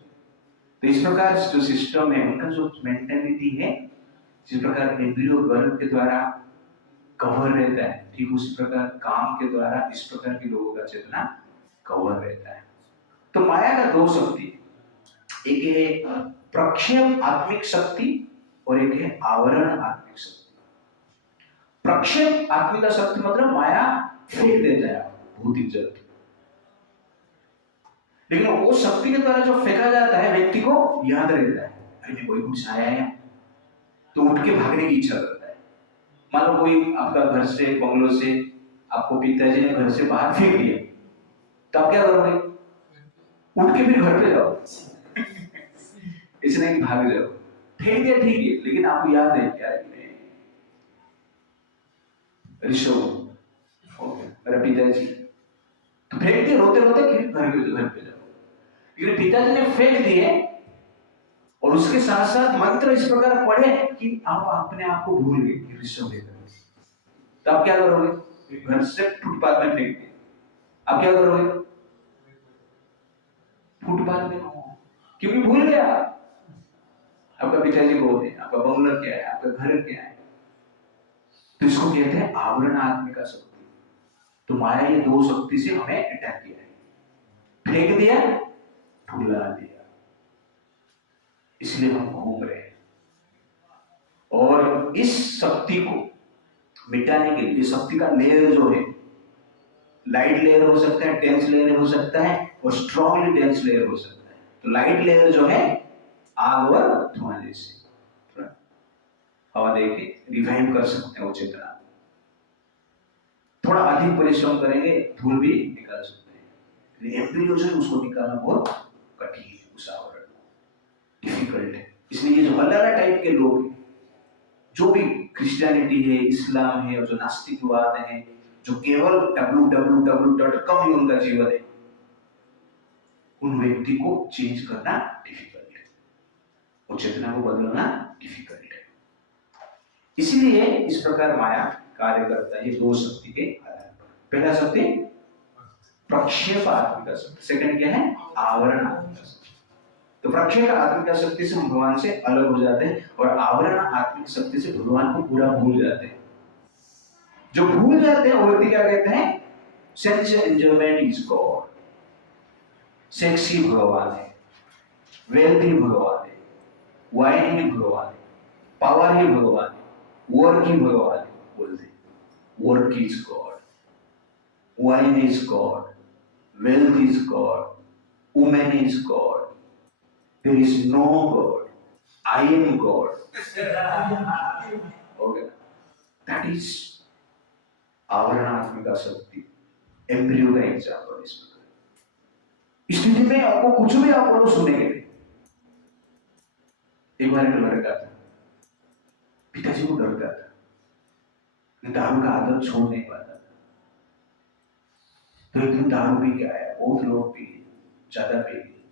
तो इस प्रकार जो सिस्टम है, उनका जो मेंटेलिटी है, जिस प्रकार एम्ब्रियो गर्भ के द्वारा कवर रहता है, ठीक उसी प्रकार काम के द्वारा इस प्रकार के लोगों का चेतना कवर रहता है। तो माया का 2 शक्ति, एक है प्रक्षेप आत्मिक शक्ति और एक है आवरण आत्मिक शक्ति। प्रक्षेप आत्मिक शक्ति मतलब माया फेंक देता है भौतिक जगत, लेकिन वो शक्ति के द्वारा जो फेंका जाता है व्यक्ति को याद रहता है। अरे कोई कुछ आया है तो उठ के भागने की इच्छा करता है। मान लो कोई आपका घर से, बंगलो से आपको पिताजी ने घर से बाहर फेंक दिया, तो आप क्या करोगे? उठ के फिर घर पे जाओ, इसलिए कि भाग जाओ। फेंक दिया ठीक है, लेकिन आपको याद है क्या, ऋषभ मेरा पिताजी, तो फेंक दिए, रोते रोते घर पे जाओ। लेकिन पिताजी ने फेंक दिए और उसके साथ साथ मंत्र इस प्रकार पढ़े कि आप अपने आप को भूल गए ऋषभ लेकर। तो आप क्या करोगे? घर से फुटपाथ में फेंक दिए, आप क्या करोगे? फुटपाथ में, क्योंकि भूल गया आपका पिताजी कौन है, आपका बंगला क्या है, आपका घर क्या है। तो इसको कहते हैं आवरण आत्मिका शक्ति। तो माया ये 2 शक्ति से हमें अटैक किया है, फेंक दिया, भुला दिया, इसलिए हम घूम रहे हैं। और इस शक्ति को मिटाने के लिए शक्ति का लेयर जो है, लाइट लेयर हो सकता है, डेंस लेयर हो सकता है और स्ट्रॉन्गली डेंस लेयर हो सकता है। तो लाइट लेयर जो है आग और धुआं जैसे हवा देके रिवाइव कर सकते हैं वो चेतना। थोड़ा अधिक परिश्रम करेंगे धूल भी निकाल सकते हैं, लेकिन एम्ब्रियो उसको निकालना बहुत कठिन है, उस आवरण डिफिकल्ट है। इसलिए ये जो हलाला टाइप के लोग हैं, जो भी क्रिश्चियनिटी है, इस्लाम है और जो नास्तिकवाद है, जो केवल www.com ही उनका जीवन है, उन व्यक्ति को चेंज करना डिफिकल्ट है, वो चेतना को बदलना डिफिकल्ट है। इसलिए इस प्रकार माया कार्य करता है, ये दो शक्ति के आधार पर। पहला शक्ति प्रक्षेप आत्मिका शक्ति, सेकंड क्या है? आवरण आत्मिका शक्ति। तो प्रक्षेप आत्मिका शक्ति से हम भगवान से अलग हो जाते हैं, और आवरण आत्मिक शक्ति से भगवान को पूरा भूल जाते हैं। जो भूल जाते हैं वो व्यक्ति क्या कहते हैं? Sense enjoyment is God, sexy भगवान है, वेल्थी भगवान है, वाइन ही भगवान है, पावर ही भगवान है, वर्क ही भगवान है। बोलते work is God, wine is God, wealth is God, woman is God, there is no God, I am God. Okay, that is आवरणात्मिका शक्ति, एम्ब्रियो का एग्जाम्पल। इस स्थिति में आपको कुछ भी आप बोलो सुनेंगे। एक बार एक लड़का था, पिताजी को डरता था, दारू का आदत छोड़ नहीं पाता था। तो एक दिन दारू पी के आया, बहुत लोग पी, ज्यादा पी गए।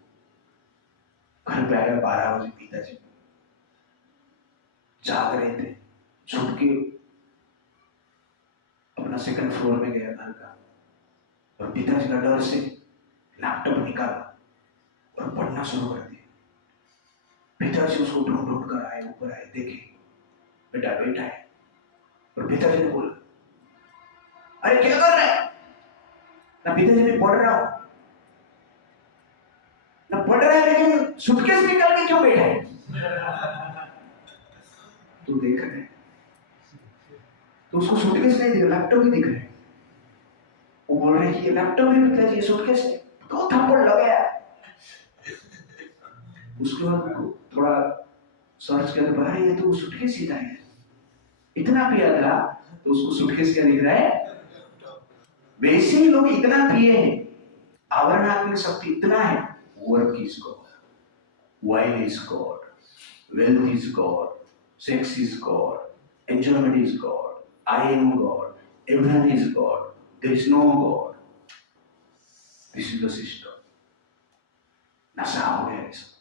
घर पे आया 12 बजे, पिताजी जाग रहे थे, छुप के अपना सेकंड फ्लोर में गया घर का, और पिताजी का डर से लैपटॉप निकाला और पढ़ना शुरू कर दिया। पिताजी उसको ढूंढ ढूंढ कर आए, ऊपर आए, देखे बेटा बेटा है, और पिताजी ने बोला अरे क्या कर रहा है? ना पिताजी मैं पढ़ रहा हूं, ना पढ़ रहा है, लेकिन सूटकेस निकाल के क्यों बैठा है? तू देख रहे हैं, तो उसको सूटकेस नहीं दिया, लैपटॉप ही दिख रहा है। वो बोल रहे कि ये लैपटॉप है पिताजी, ये सूटकेस है। तो थप्पड़ लगाया। उसके बाद थोड़ा सर्च करके बाहर, ये तो सूटकेस ही था, इतना पिया था तो उसको सूटकेस क्या दिख रहा है? वैसे ही लोग इतना पिए हैं, आवरणात्मिक शक्ति इतना है। Work is God, wine is God, wealth is God, sex is God, enjoyment is God, I am God, everyone is God, there is no God. This is the system. नशा हो गया है सब।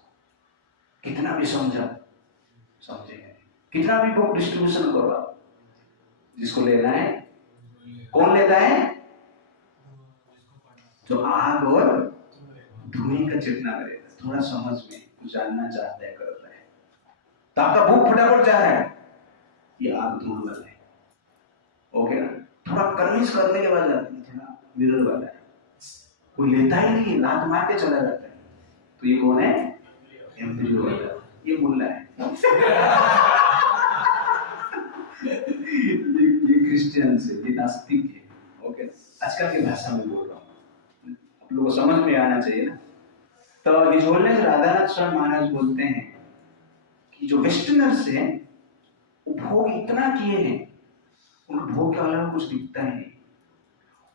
कितना भी समझेंगे, कितना भी बुक डिस्ट्रीब्यूशन करो आप, जिसको लेना है कौन लेता है? जो आग और धुएं का चेतना करेगा, थोड़ा समझ में कुछ जानना चाहता है, कर रहा है, तो आपका भूख फटाफट जा रहा है, ये आग धुएं वाला है। ओके ना? थोड़ा कन्विंस करने के बाद थोड़ा मिरर वाला है, कोई लेता ही नहीं, लात मार के चला जाता है। तो ये कौन है? एम्ब्रियो वाला, ये मुल्ला है। ये क्रिश्चियन से, ये नास्तिक है। ओके, आजकल की भाषा में बोल रहा हूँ, आप लोगों को समझ में आना चाहिए ना। तो हिज होलीनेस राधानाथ स्वामी महाराज बोलते हैं कि जो वेस्टर्नर्स हैं वो भोग इतना किए हैं, उनको भोग के अलावा कुछ दिखता ही नहीं।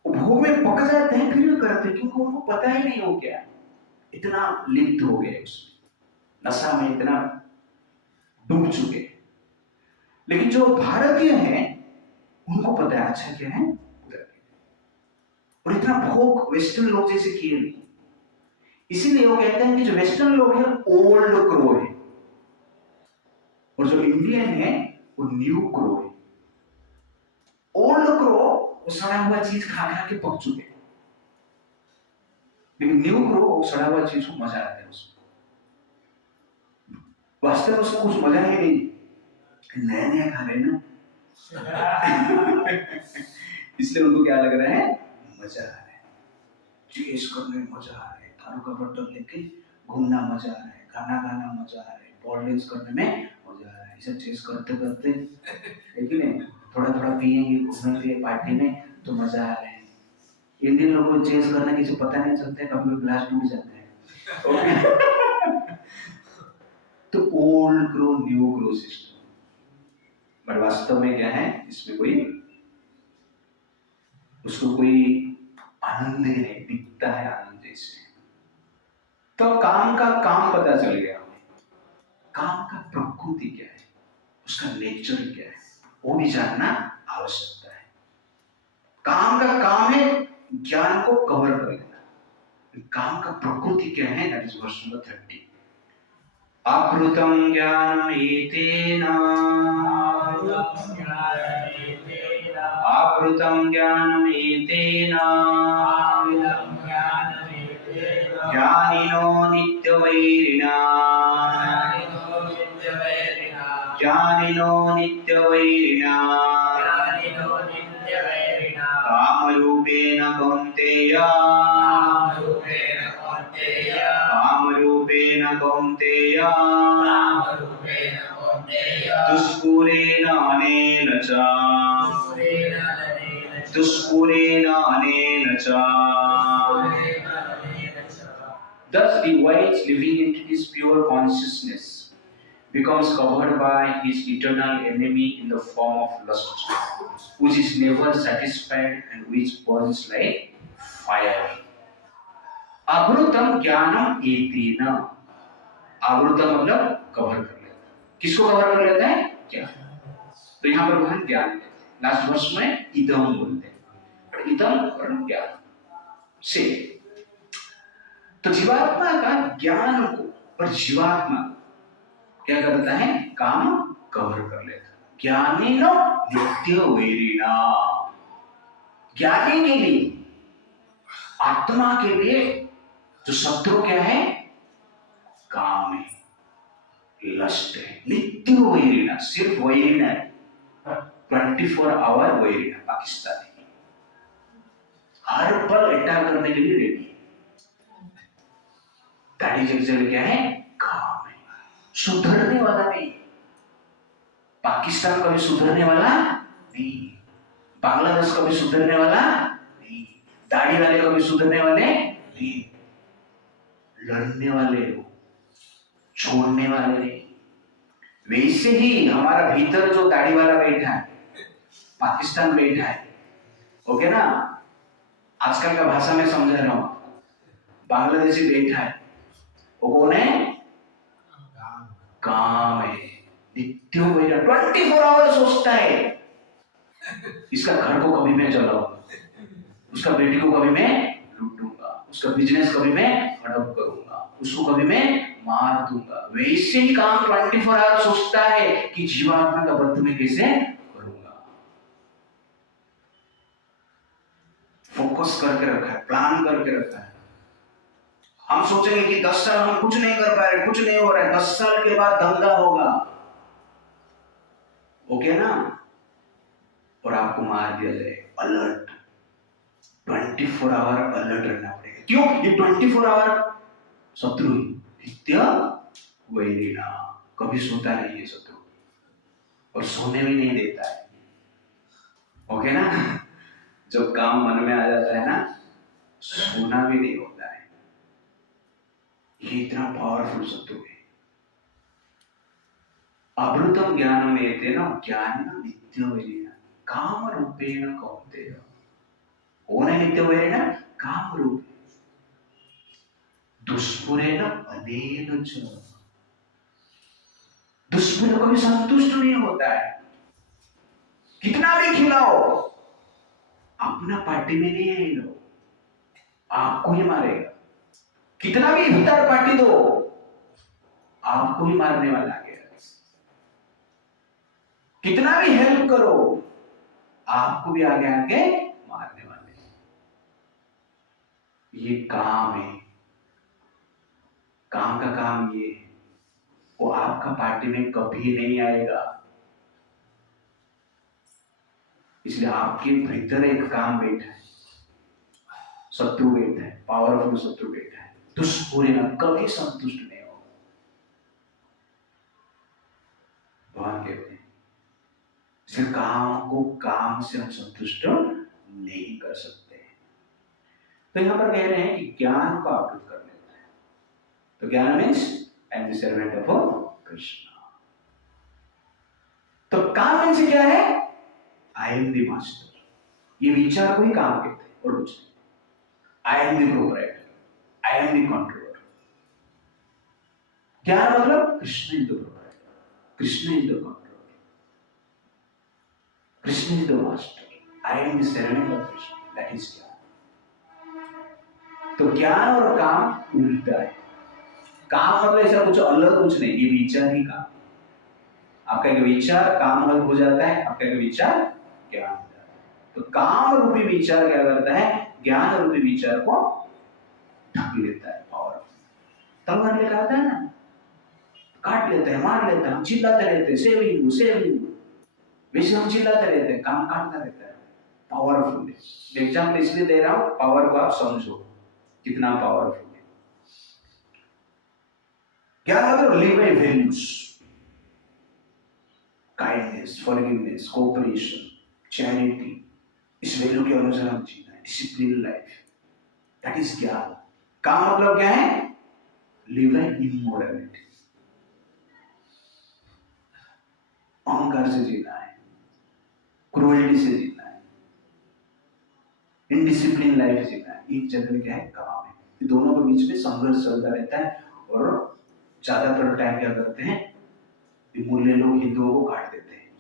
वो भोग में पक जाते हैं, फिर भी करते हैं, क्योंकि उनको पता ही नहीं हो क्या, इतना लिप्त हो गए उसमें, नशा में इतना डूब चुके। लेकिन जो भारतीय हैं उनको पता है अच्छा क्या है, और इतना भोग वेस्टर्न लोग जैसे किए नहीं। इसीलिए वो कहते हैं कि जो वेस्टर्न लोग हैं ओल्ड क्रो है, और जो इंडियन है वो न्यू क्रो है। ओल्ड क्रो वो सड़ा हुआ चीज खा खा के पक चुके, लेकिन न्यू क्रो वो सड़ा हुआ चीज को मजा आता है उसमें, वास्तव में उसको कुछ मजा ही नहीं, नया नया खा रहे ना। इसलिए उनको क्या लग रहा है? मजा आ रहा है, चेस करने में मजा आ रहा है, दारू का बोतल लेके घूमना मजा आ रहा है, गाना गाना मजा आ रहा है, बॉल डांस करने में मजा आ रहा है। इसे चेस करते करते लेकिन थोड़ा थोड़ा पिएंगे, घूमेंगे पार्टी में तो मजा आ रहा है। इंडियन लोगों को चेस करना किसी पता नहीं चलता है, कभी ग्लास टूट जाता है। तो old grow new grow system, पर वास्तव में क्या है, इसमें कोई उसको कोई आनंद ही नहीं दिखता है, आनंद जैसे। तो काम का काम पता चल गया, काम का प्रकृति क्या है, उसका नेचर क्या है, वो भी जानना आवश्यकता है। काम का काम है ज्ञान को कवर कर देना, काम का प्रकृति क्या है? That is verse number 30. अकृतं ज्ञानम एतेन अकृतं ज्ञानम एतेन ज्ञानिनो नित्यवैरिणा कामरूपेण कौन्तेय दुष्पूरेण अनेन च Thus the wight living into this pure consciousness becomes covered by his eternal enemy in the form of lust, which is never satisfied and which burns like fire. आवृतम ज्ञानम एतेन. आवृतम मतलब कवर कर लेता है. किसको कवर कर लेता है? ज्ञान. तो यहाँ पर वह ज्ञान लेते हैं. लास्ट वर्ष में इदम बोलते हैं. इदम और ज्ञान से तो जीवात्मा का ज्ञान को और जीवात्मा क्या करता है? काम कवर कर लेता है. ज्ञानिनो नित्य वैरिणा. ज्ञानी के लिए, आत्मा के लिए जो शत्रु क्या है? काम है, लस्ट है. नित्य वैरिणा, सिर्फ वैरिणा है. 24 आवर वैरिणा. पाकिस्तानी हर पल अटैक करने के लिए रेडी. दाढ़ी जगह क्या है? काम है. सुधरने वाला नहीं. पाकिस्तान कभी सुधरने वाला नहीं. बांग्लादेश कभी सुधरने वाला नहीं. दाढ़ी वाले कभी सुधरने वाले नहीं. लड़ने वाले हो, छोड़ने वाले नहीं. वैसे ही हमारा भीतर जो दाढ़ी वाला बैठा है, पाकिस्तान बैठा है, ओके ना? आजकल का भाषा में समझा रहा हूं. बांग्लादेशी बैठा है, वो कौन है? काम है. नित्य वैरिणा. 24 आवर सोचता है इसका घर को कभी मैं जलाऊंगा, उसका बेटी को कभी मैं लूटूंगा, उसका बिजनेस कभी मैं हड़प करूंगा, उसको कभी मैं मार दूंगा. वैसे ही काम 24 आवर सोचता है कि जीवात्मा का बद्ध में कैसे करूंगा. फोकस करके रखा है, प्लान करके रखा है. हम सोचेंगे कि 10 साल हम कुछ नहीं कर पा रहे, कुछ नहीं हो रहा है. 10 साल के बाद धंधा होगा, ओके ना? और आपको मार दिया जाए. अलर्ट. 24 आवर अलर्ट रहना पड़ेगा. क्यों? ये 24 आवर शत्रु नित्य वैरिणा. कभी सोता नहीं है शत्रु, और सोने भी नहीं देता है. ओके ना? जब काम मन में आ जाता है ना, सोना भी नहीं होता है. ये इतना पावरफुल शत्रु है. अमृतम ज्ञानम एतेन ज्ञानिनो नित्य वैरिणा काम रूपेण कौन्तेय. कौन है नित्य वैरिणा? काम रूप. दुष्पूरेण अनेन च. दुष्पूर कभी संतुष्ट नहीं होता है. कितना भी खिलाओ, अपना पार्टी में नहीं है. लो, आपको ही मारेगा. कितना भी इफ्तार पार्टी दो, आपको ही मारने वाला है. कितना भी हेल्प करो, आपको भी आगे आगे मारने वाले. ये काम है. काम का काम ये है. वो आपका पार्टी में कभी नहीं आएगा. इसलिए आपके भीतर एक काम बैठा है, शत्रु बैठा है, पावरफुल शत्रु बैठा है. दुष्पूरे ना कभी संतुष्ट नहीं होगा. भगवान कहते हैं सिर्फ काम को काम से हम संतुष्ट नहीं कर सकते. तो यहां पर कह रहे हैं कि ज्ञान को आवृत कर लेता है. तो ज्ञान means I am the servant of Krishna. तो काम मीन्स क्या है? I am the master. ये विचार को ही काम कहते हैं और कुछ नहीं. I am the proprietor, I am the controller. ज्ञान मतलब Krishna is the proprietor, Krishna is the controller, Krishna is the master, I am the servant of Krishna. That is ज्ञान. तो ज्ञान और काम उल्टा है। काम मतलब ऐसा कुछ अलग कुछ नहीं, ये विचार ही काम। आपका एक विचार काम अलग हो जाता है, आपका एक विचार ज्ञान हो जाता है। तो काम रूपी विचार क्या करता है, ज्ञान रूपी विचार को ढक लेता है। और तलवार लेकर आता है ना, काट लेते हैं, मार लेते हैं, हम चिल्लाते रहते हैं सेविंग सेविंग, वैसे हम चिल्लाते रहते हैं, काम काटता रहता है। पावरफुल है। एग्जाम्पल इसलिए दे रहा हूं, पावर को आप समझो कितना पावरफुल है। क्या मतलब live by values, kindness, forgiveness, cooperation, charity, इस वैल्यू के अनुसार हम जीना है, डिसिप्लिन लाइफ, दैट इज ज्ञान। काम मतलब क्या है, लिव बाय इमोरलिटी, अहंकार से जीना है, क्रूएलिटी से जीना है, इनडिसिप्लिन लाइफ जीना है। एक जगह क्या है, काम है। ये दोनों के बीच में संघर्ष चलता रहता है। और ज्यादातर टाइम क्या करते हैं, मूल्य लोग हिंदुओं को काट देते हैं,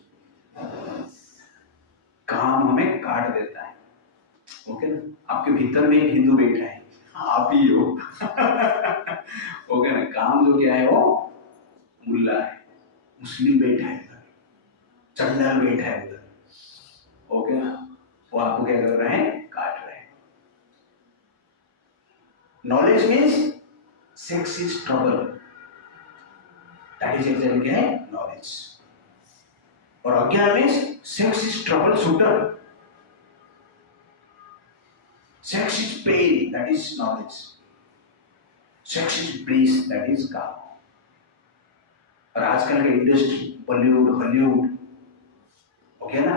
काम हमें काट देता है। ओके ना, आपके भीतर में एक हिंदू बैठा है, आप ही हो। ओके ना, काम जो क्या है वो मुल्ला है, मुस्लिम बैठा है उधर, चंडाल बैठा है उधर। ओके ना, वो आपको क्या कर रहे हैं, काट रहे हैं। Knowledge means sex is trouble, that is exactly क्या है, नॉलेज। और अज्ञान means sex is trouble shooter, sex is pain, that is knowledge, sex is bliss, that is काम। और आजकल के इंडस्ट्री, बॉलीवुड, हॉलीवुड, ओके ना,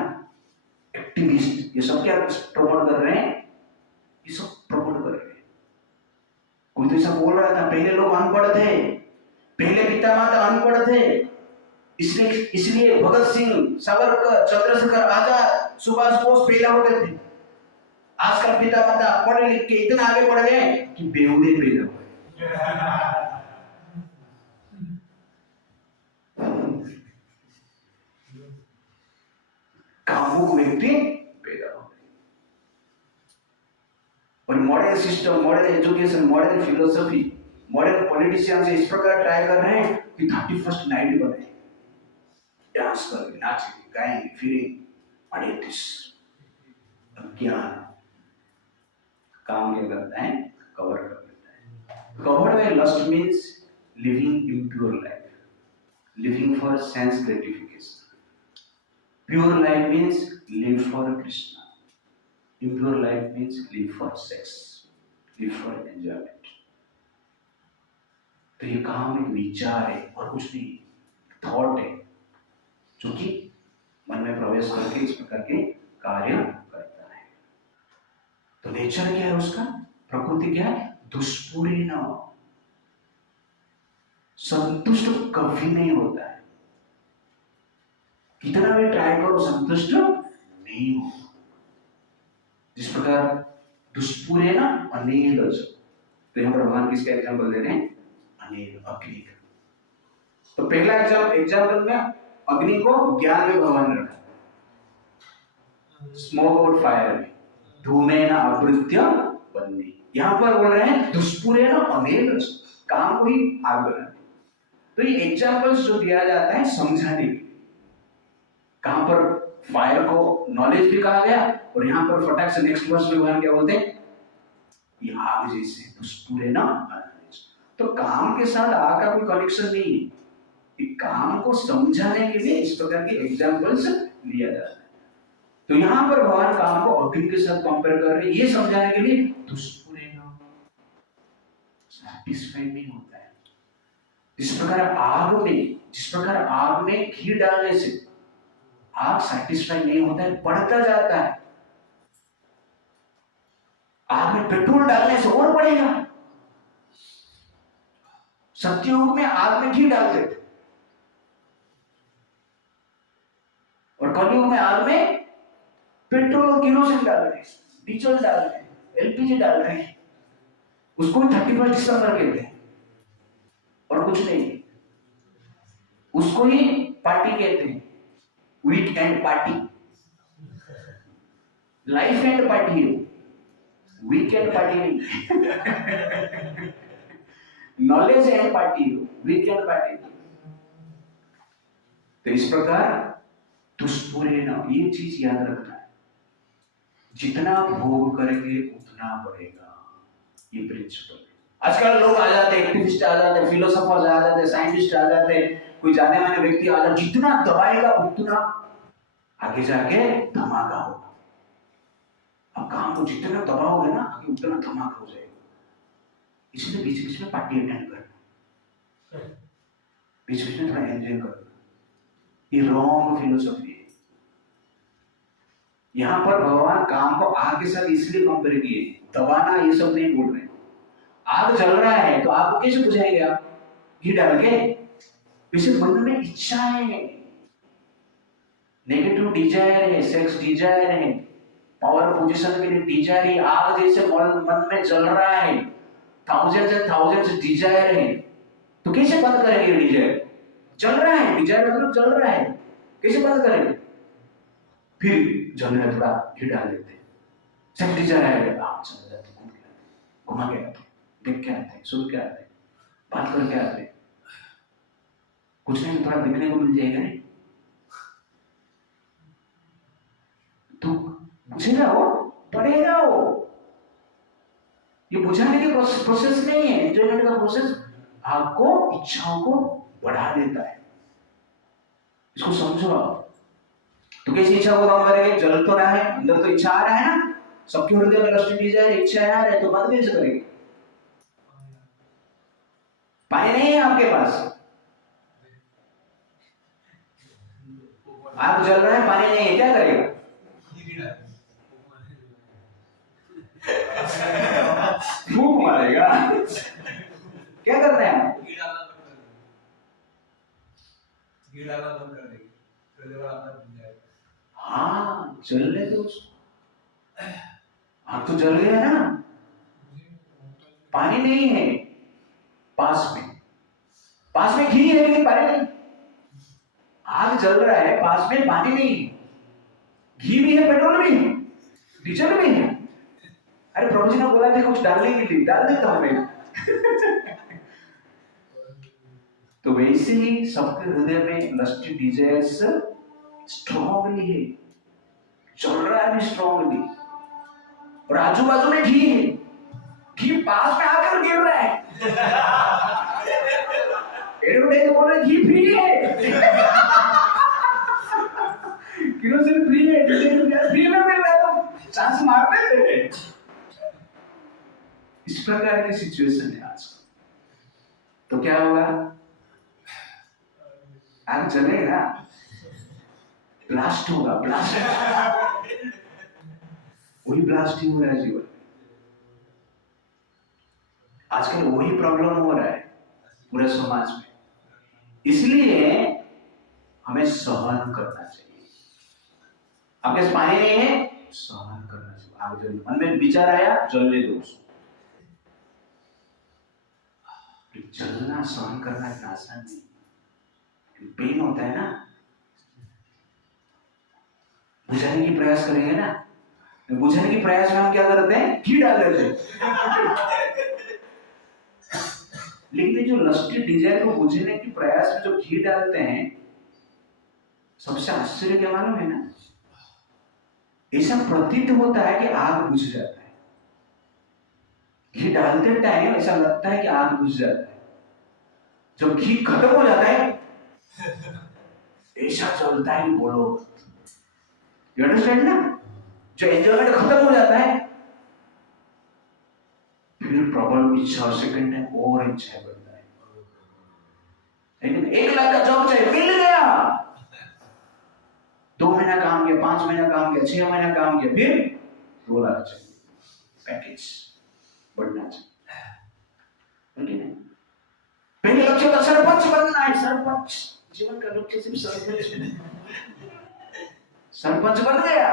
एक्टिविस्ट, ये सब क्या प्रमोट कर रहे हैं, ये सब प्रमोट कर रहे हैं। कोई तो ऐसा बोल रहा था, पहले लोग अनपढ़ थे, पहले पिता माता अनपढ़ थे, इसलिए भगत सिंह, सावरकर, चंद्रशेखर आजाद, सुभाष बोस पैदा हो गए थे। आजकल पिता माता पढ़े लिख के इतना आगे बढ़ गए कि बेहुदे पैदा हुए। कामुक व्यक्ति पैदा हो गए। और modern system, modern education, modern philosophy, modern politicians इस प्रकार ट्राई कर रहे हैं कि 31st नाइट बने, डांस करेंगे, नाचेंगे, गाएंगे, फिरेंगे। ज्ञान काम क्या करता है, कवर कर देता है। Covered by lust means living impure life, living for sense gratification. Pure life means live for Krishna, impure life means live for sex, live for enjoyment. तो ये काम एक विचार है और कुछ नहीं, थॉट है, जो कि मन में प्रवेश करके इस प्रकार के कार्य करता है। तो नेचर क्या है उसका, प्रकृति क्या है, दुष्पूर्ण, संतुष्ट कभी नहीं होता है। कितना भी ट्राई करो संतुष्ट नहीं हो। जिस प्रकार दुष्पूर्ण अनिल, तो यहाँ पर भगवान किसका एग्जाम्पल दे रहे हैं, अनिल, अग्नि का। तो पहला एग्जाम्पल में अग्नि को ज्ञान में भगवान ने रखा, स्मोक और फायर में, धूमेन आवृत्य बन्नी। यहाँ पर बोल रहे हैं दुष्पूर्ण अनिल, काम को ही आग बनाने। तो ये एग्जाम्पल्स जो दिया जाता है समझाने के लिए। कहां पर फायर को नॉलेज भी कहा गया, और यहाँ पर फटाक से नेक्स्ट वर्स में भगवान क्या बोलते हैं, ये आग जैसे दुष्पूर्ण अनिल। तो काम के साथ आग का कोई कनेक्शन नहीं है, काम को समझाने के लिए इस प्रकार के एग्जाम्पल्स लिया जाता है। तो यहां पर भगवान काम को अग्नि के साथ कंपेयर कर रहे हैं, ये समझाने के लिए दुष्पूर्ण सैटिस्फाइड नहीं होता है। जिस प्रकार आग में घी डालने से आग सैटिस्फाइड नहीं होता है, बढ़ता जाता है। आग में पेट्रोल डालने से और बढ़ेगा। सत्युग में आग में घी डालते थे, और कलयुग में आग में पेट्रोल और केरोसिन डाल रहे हैं, डीजल डाल रहे हैं, एलपीजी डाल रहे हैं। उसको 31 दिसंबर कहते हैं, और कुछ नहीं, उसको ही पार्टी कहते हैं, weekend party, life end party है, वीकेंड पार्टी नहीं, knowledge end party, weekend party. तो इस प्रकार दुष्पूरे न, ये चीज याद रखना है, जितना भोग करेंगे उतना बढ़ेगा, ये प्रिंसिपल। आजकल लोग आ जाते हैं, एक्टिविस्ट आ जाते हैं, फिलोसोफर्स आ जाते हैं, साइंटिस्ट आ जाते हैं, कोई जाने माने व्यक्ति आ जाते, जितना दबाएगा उतना आगे जाके धमाका होगा। अब काम को जितना दबाओगे ना आगे उतना धमाका हो जाएगा। इसलिए बीच बीच में पार्टी अटेंड करना, बीच बीच में थोड़ा एंजॉय करना, ये रॉन्ग फिलोसफी है। यहां पर भगवान काम को आग के साथ इसलिए कंपेयर किए, दबाना ये सब नहीं बोल रहे। आग जल रहा है तो आग को कैसे बुझाएंगे आप? घी डाल के? वैसे मन में इच्छा है, नेगेटिव डिजायर है, सेक्स डिजायर है, पावर पोजीशन के लिए डिजायर है, आग जैसे मन में जल रहा है, थाउजेंड्स डिजायर है, तो कैसे बंद करेंगे? डिजायर चल रहा है, डिजायर मतलब चल रहा है, कैसे बंद करेंगे? फिर जल रहा थोड़ा घी डाल देते हैं, सेक्स डिजायर है, आप चल जाते, घुमा के आते, देख के आते, सुन के आते, बात करके आते, कुछ नहीं थोड़ा दिखने को मिल जाएगा नहीं तो बुझेगा वो, पढ़ेगा वो। ये बुझाने की प्रोसेस नहीं है, एंजॉयमेंट का प्रोसेस आपको इच्छाओं को बढ़ा देता है, इसको समझो आप। तो कैसी इच्छा को कम करेंगे? जल तो रहा है, अंदर तो इच्छा आ रहा है ना, सबके हृदय में लस्ट डिजायर इच्छा आ रहा है, तो बंद कैसे करेंगे? पानी नहीं है आपके पास, आग जल रहा है, पानी नहीं है, क्या करेगा? फूंक मारेगा। क्या करना है? हाँ, जलने दो उसको। आग तो जल गया ना, पानी नहीं है पास में घी है लेकिन पानी नहीं। आग जल रहा है, पास में पानी नहीं, घी भी है, पेट्रोल भी है, डीजल भी है। अरे प्रभु जी ने बोला था कुछ डालने के लिए, डाल देता हूं मैं। तो वैसे ही सबके हृदय में लस्ट डिजायर्स स्ट्रॉन्गली है, चल रहा है भी स्ट्रॉन्गली, और आजू बाजू में घी है, घी पास में आकर गिर रहा है। एडवर्टाइज बोल रहे घी फ्री है, किरोसिन फ्री है, फ्री में मिल रहा है, तो चांस मार देते हैं। इस प्रकार की सिचुएशन है आज। तो क्या होगा? आग जलेगा, ब्लास्ट होगा, ब्लास्ट, वही ब्लास्ट ही हो रहा है जीवन। आजकल वही प्रॉब्लम हो रहा है पूरे समाज में, इसलिए हमें सहन करना चाहिए। आपके पास पानी नहीं है, सहन करना चाहिए। आग जल, मन में विचार आया, जलने दो उसको। जलना सहन करना इतना आसान नहीं, पेन होता है ना, बुझाने की प्रयास करेंगे ना, बुझाने की प्रयास में हम क्या करते हैं? घी डाल देते हैं। लेकिन जो लस्टी डिजायर को बुझाने की प्रयास में जो घी डालते हैं, सबसे आश्चर्य क्या मालूम है ना, ऐसा प्रतीत होता है कि आग बुझ जाता है। घी डालते टाइम ऐसा लगता है कि आग बुझ जाता है, जब घी खत्म हो जाता है ऐसा चलता है कि बोलो, यू अंडरस्टैंड ना? जो एंजॉयमेंट खत्म हो जाता है, फिर प्रबल इच्छा, सेकंड टाइम और इच्छा बढ़ता है। लेकिन 1 लाख का जॉब चाहिए, मिल गया, 2 महीना काम किया, 5 महीना काम किया, 6 महीना काम किया, फिर 2 लाख चाहिए, पैकेज बढ़ना चाहिए। पहले लक्ष्य था सरपंच बनना है, सरपंच, जीवन का लक्ष्य सिर्फ सरपंच, सरपंच बन गया,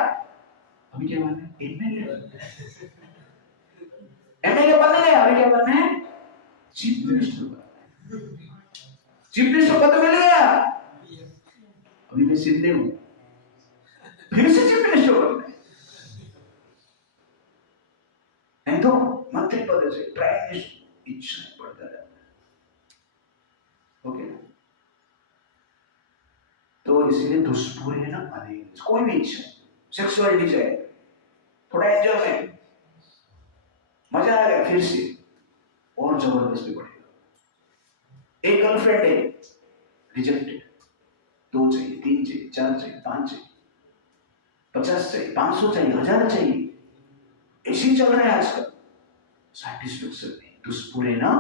अभी क्या बनना है? एमएलए बन गया, अभी क्या बनना है? चीफ मिनिस्टर बनना है। चीफ मिनिस्टर पद मिल गया, अभी मैं सीधे हूं, फिर से चीफ मिनिस्टर बनना है। चाहिए, प्राइम इच्छा बढ़ता रहता है। ओके, तो इसलिए दुष्पूर है ना, अनेक कोई भी इच्छा, सेक्सुअल डिजायर, थोड़ा एंजॉयमेंट, मजा आ गया, फिर से और जबरदस्ती बढ़ेगा। एक गर्लफ्रेंड है, रिजेक्टेड, 2 चाहिए, 3 चाहिए, 4 चाहिए, 5 चाहिए, 50 चाहिए, 500 चाहिए, 1000 चाहिए, ऐसी चल रहा है आजकल। सैटिस्फैक्शन नहीं, दुष्पूरे ना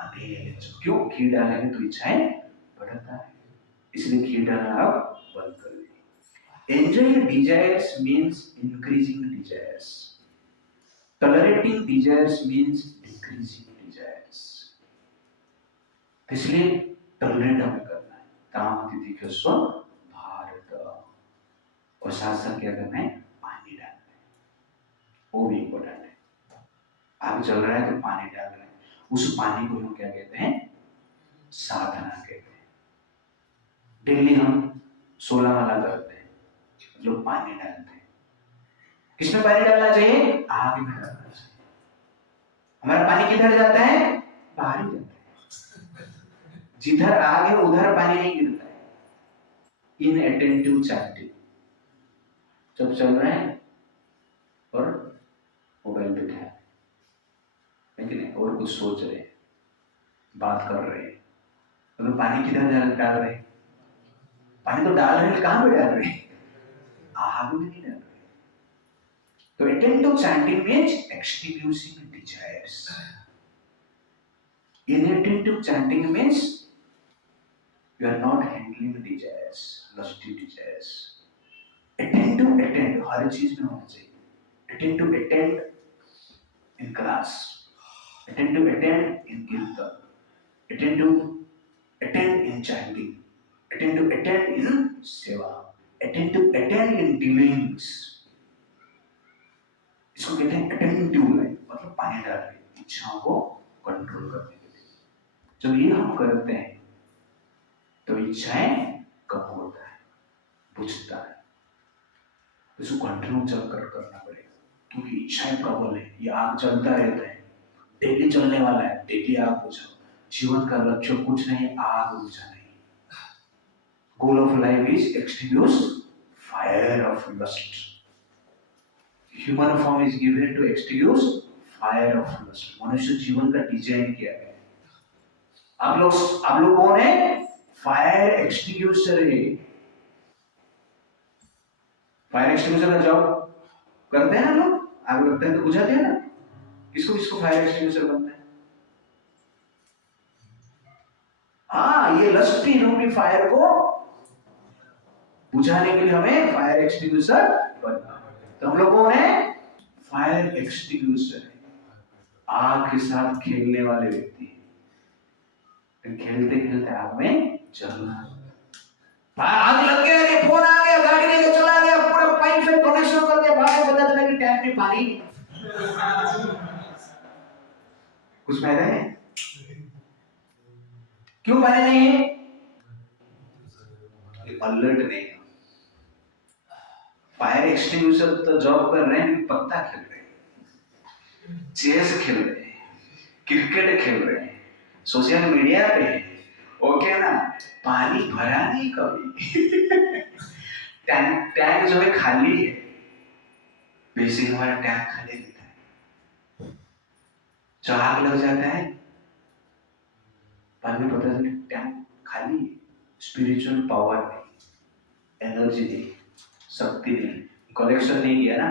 अनेक। क्यों? घी डालेंगे तो इच्छाएं बढ़ता है, इसलिए घी डालना अब बंद कर दें। Enjoying desires means increasing desires. Tolerating desires means decreasing desires. इसलिए टॉलरेट हमें करना है, काम तिथि के स्व भारत, और साथ साथ क्या करना है, पानी डालना है, वो भी इम्पोर्टेंट है। आग चल रहा है तो पानी डाल रहे हैं, उस पानी को हम क्या कहते हैं, साधना कहते हैं। डेली हम 16 माला करते हैं, लोग पानी डालते हैं। किसमें पानी डालना चाहिए? आग में डालना चाहिए। हमारा पानी किधर जाता है? बाहर ही जाता है। जिधर आग है उधर पानी नहीं गिरता है। इनअटेंटिव चैटिंग जब चल रहे हैं और मोबाइल पे ध्यान, लेकिन और कुछ सोच रहे हैं, बात कर रहे हैं, तो पानी किधर डाल रहे हैं? पानी तो डाल रहे हैं, कहां पे डाल रहे हैं? आग में नहीं डाल रहे। तो attentive chanting means extinguishing desires. Inattentive chanting means you are not handling desires, lusty desires. Attend, हर चीज में होना चाहिए। Attend in class, attend in kirtan, attend in chanting, attend in seva, attend in dealings. इसको कहते हैं attentive life, मतलब पानी डाल के इच्छाओं को कंट्रोल करने के लिए। जब ये हम करते हैं तो इच्छाएं कम होता है, बुझता है। इसको कंटिन्यू चल कर करना पड़ेगा, क्योंकि इच्छाएं प्रबल है, ये आग चलता रहता है, डेली चलने वाला है, डेली आग बुझाओ। जीवन का लक्ष्य कुछ नहीं, आग बुझाना नहीं। Goal of life is extinguish fire of lust. Human form is given to extinguish fire of lust. मनुष्य जीवन का डिजाइन किया गया है। आप लोग कौन है? फायर एक्सटिंग्विशर है। फायर एक्सटिंग्विशर का जॉब करते हैं ना लोग, आग लगता है तो बुझाते हैं ना। किसको फायर एक्सटिंग्विशर बनना है? हाँ, ये लस्टी रूपी फायर को बुझाने के लिए हमें फायर एक्सटिंग्विशर बनना है। तो हम लोग कौन है? फायर एक्सटिंग्विशर है, आग के साथ खेलने वाले व्यक्ति। खेलते खेलते आग में जलना, आग लग गया, फोन आ गया, गाड़ी लेके चला गया, पूरा पाइप से कनेक्शन कर दिया, बाहर पता चला कि टैंक में पानी कुछ फायदा है? क्यों पानी नहीं है? अलर्ट नहीं है। फायर एक्सटिंग्विशर तो जॉब कर रहे हैं, पत्ता खेल रहे हैं, चेस खेल रहे हैं, क्रिकेट खेल रहे हैं, सोशल मीडिया पे है, ओके ना, पानी भरा नहीं कभी। टैंक जो है खाली है, वैसे हमारा टैंक खाली रहता है। जब आग लग जाता है बाद में पता चले टैंक खाली है, स्पिरिचुअल पावर नहीं, एनर्जी नहीं, शक्ति नहीं, कलेक्शन नहीं किया ना।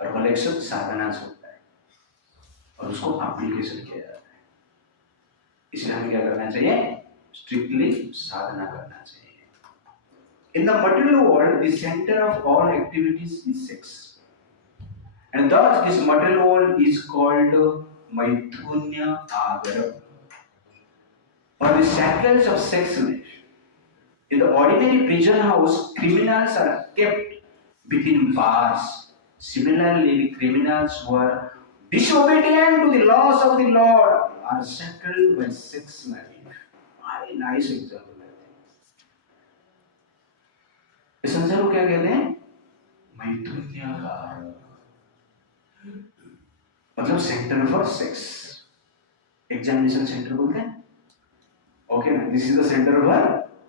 और कलेक्शन साधना से होता है और उसको एप्लीकेशन किया जाता है। इसलिए हमें क्या करना चाहिए? स्ट्रिक्टली साधना करना चाहिए। In the material world, the center of all activities is sex, and thus this material world is called Maithunya Agara, or the shackles of sex life. In the ordinary prison house, criminals are kept within bars. Similarly, the criminals who are disobedient to the laws of the Lord are shackled by sex life. Very nice example. इस संसार को क्या कहते हैं? मैथुन्यागार। मतलब centre for sex, examination centre बोलते हैं, ओके ना, this is the centre for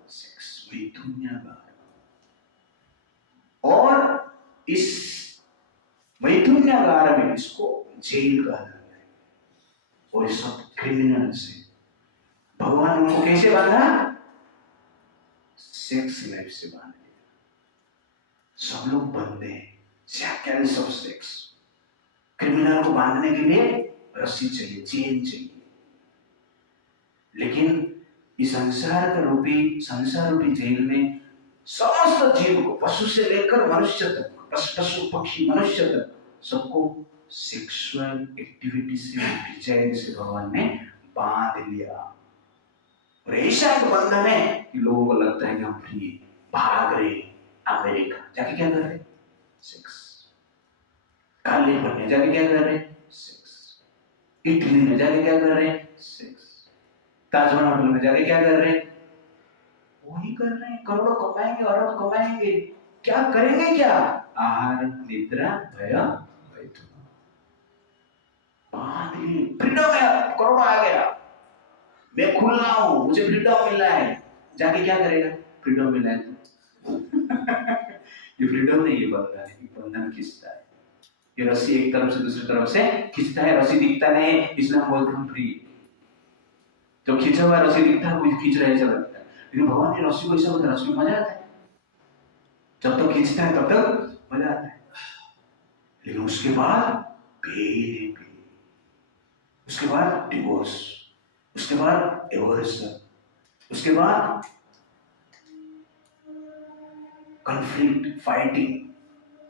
sex, मैथुन्यागार। और इस मैथुन्यागार में इसको जेल कहा जाता है, और इस सब क्रिमिनल से भगवान उनको कैसे बांधा, सेक्स लाइफ से बांध दिया। सब लोग बंधे हैं, शैकल्स ऑफ सेक्स। क्रिमिनल को बांधने के लिए रस्सी चाहिए, चेन चाहिए, लेकिन इस संसार रूपी जेल में समस्त जीव को, पशु से लेकर मनुष्य तक, पशु पक्षी मनुष्य तक, सबको सेक्सुअल एक्टिविटी से, डिजायर से भगवान ने बांध लिया। और ऐसा एक बंधन है कि लोगों को लगता है कि हम फ्री, भाग रहे अमेरिका जाके क्या कर रहे, सेक्स। कैलिफोर्निया जाके क्या कर रहे, सेक्स। इटली में जाके क्या कर रहे, सेक्स। ताजमहल होटल में जाके क्या कर रहे हैं, वही कर रहे हैं। करोड़ों कमाएंगे, अरब कमाएंगे, क्या करेंगे, क्या, आहार निद्रा भय मैथुन, फ्रीडम है, करोड़ आ गया, मैं खुल रहा हूं, मुझे फ्रीडम मिल रहा है, जाके क्या करेगा, फ्रीडम मिला है तो ये फ्रीडम नहीं, ये बंधन है, ये बंधन खींचता है। ये रस्सी एक तरफ से दूसरी तरफ से खींचता है, रस्सी दिखता नहीं, इसलिए हम बोलते हैं फ्री। जब खींचा हुआ रस्सी दिखता है, कोई खींच रहा है ऐसा लगता है, लेकिन भगवान ने रस्सी को ऐसा बोला, रस्सी में मजा आता है, जब तक खींचता है तब तक मजा आता है, लेकिन उसके बाद पेन, उसके बाद डिवोर्स, उसके बाद एवोर्शन, उसके बाद कॉन्फ्लिक्ट, फाइटिंग,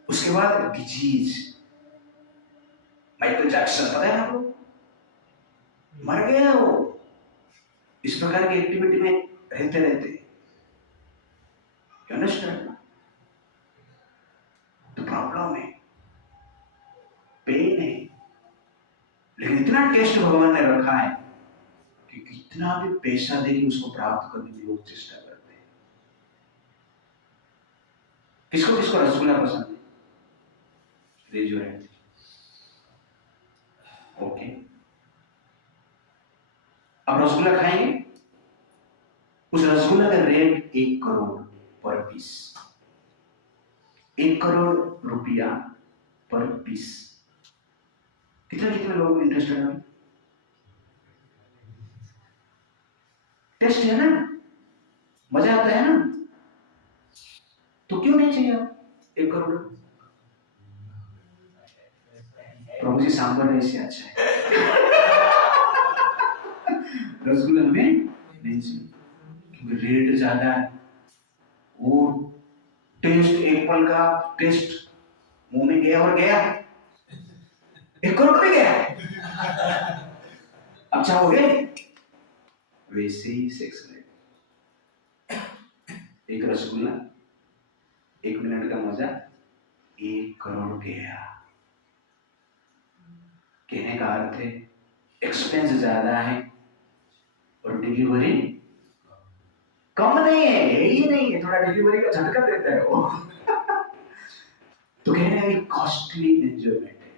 उसके बाद डिजीज। माइकल जैक्सन पता है आपको, मर गया वो इस प्रकार की एक्टिविटी में रहते रहते। तो प्रॉब्लम है, पेन है, लेकिन इतना टेस्ट भगवान ने रखा है कि कितना भी पैसा देके उसको प्राप्त करने की लोग चेष्टा करते हैं। किसको किसको रसगुल्ला पसंद है, रेज योर हैंड। ओके, अब रसगुल्ला खाएंगे, उस रसगुल्ला का रेट 1 करोड़ पर पीस, 1 करोड़ रुपया पर पीस। कितने कितने लोग इंटरेस्टेड हैं, टेस्ट है ना, मजा आता है ना, तो क्यों नहीं चाहिए 1 करोड़। प्रभु जी सांबर ऐसे अच्छा है रसगुल्ला में नहीं चाहिए, क्योंकि रेट ज्यादा है, वो टेस्ट, एक पल का टेस्ट मुंह में गया और गया, 1 करोड़ में गया अच्छा हो गया। वैसे ही सेक्स में एक रसगुल्ला, 1 मिनट का मजा, 1 करोड़ गया। कहने का अर्थ है एक्सपेंस ज्यादा है और डिलीवरी कम नहीं है, यही नहीं है, थोड़ा डिलीवरी का झटका देता है वो तो कहने का कॉस्टली एंजॉयमेंट है,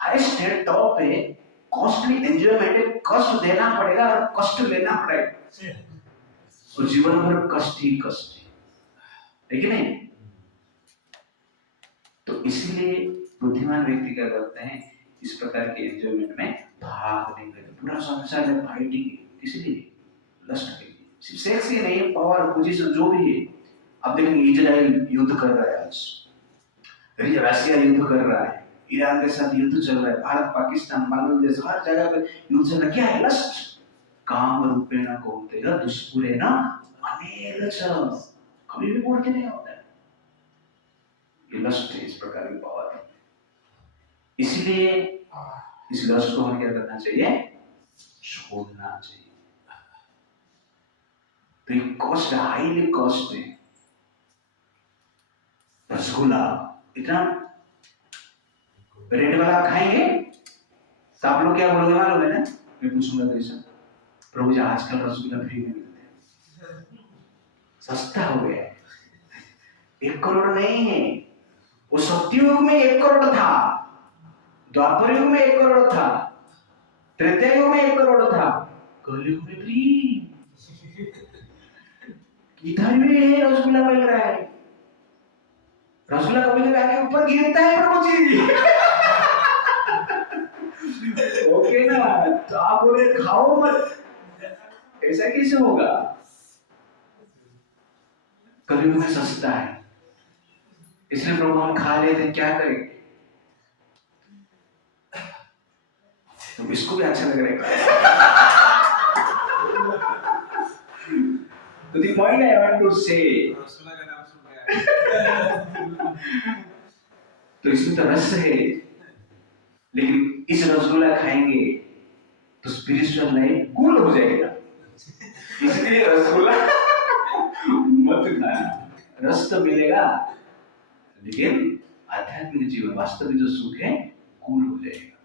हाईएस्ट टॉप है, कॉस्टली एंजॉयमेंट है, कष्ट देना पड़ेगा और कष्ट लेना पड़ेगा, और जीवन भर कष्ट ही कष्ट है कि नहीं। तो इसलिए बुद्धिमान व्यक्ति क्या करते हैं, इस प्रकार के एंजॉयमेंट में भाग नहीं लेते। पूरा संसार में फाइटिंग किसलिए, लस्ट के लिए, सिर्फ सेक्स ही नहीं, पावर, पोजीशन, जो भी है। अब देखेंगे इजराइल युद्ध कर रहा है, आज रशिया युद्ध कर रहा है, ईरान के साथ युद्ध चल रहा है, भारत, पाकिस्तान, बांग्लादेश, हर जगह पे युद्ध चल रहा है। क्या है, लस्ट। काम रूपेण कौन्तेय दुष्पूरेण अनेकश, कभी भी बोलते नहीं होता है, ये लस्ट है, इस प्रकार की पावर है। इसलिए इस लस्ट को हमें क्या करना चाहिए, छोड़ना चाहिए। तो ये कॉस्ट, हाईली कॉस्ट है। रसगुल्ला इतना रेट वाला खाएंगे तो आप लोग क्या बोलोगे मालूम है ना, मैं पूछूंगा तो ऐसा, प्रभु जी आजकल रसगुल्ला फ्री में मिलते हैं, सस्ता हो गया है। 1 करोड़ नहीं है, वो सत्युग में 1 करोड़ था, द्वापर युग में 1 करोड़ था, त्रेता युग में 1 करोड़ था, कलयुग में फ्री। इधर भी रसगुल्ला मिल रहा है। रसगुल्ला कभी कभी आके ऊपर गिरता है प्रभु जी। ओके ना, तो आप बोले खाओ मत, ऐसा कैसे होगा? कलयुग में सस्ता है, इसलिए प्रभु हम खा लेते, क्या करेंगे? तो इसको भी अच्छा लग रहा है। तो the point I want to say, तो इसमें तो रस है, लेकिन इस रसगुल्ला खाएंगे तो स्पिरिचुअल लाइफ कूल हो जाएगा। इसलिए रसगुल्ला मत खाना। रस तो मिलेगा, लेकिन आध्यात्मिक जीवन, वास्तविक जो सुख है, कूल हो जाएगा।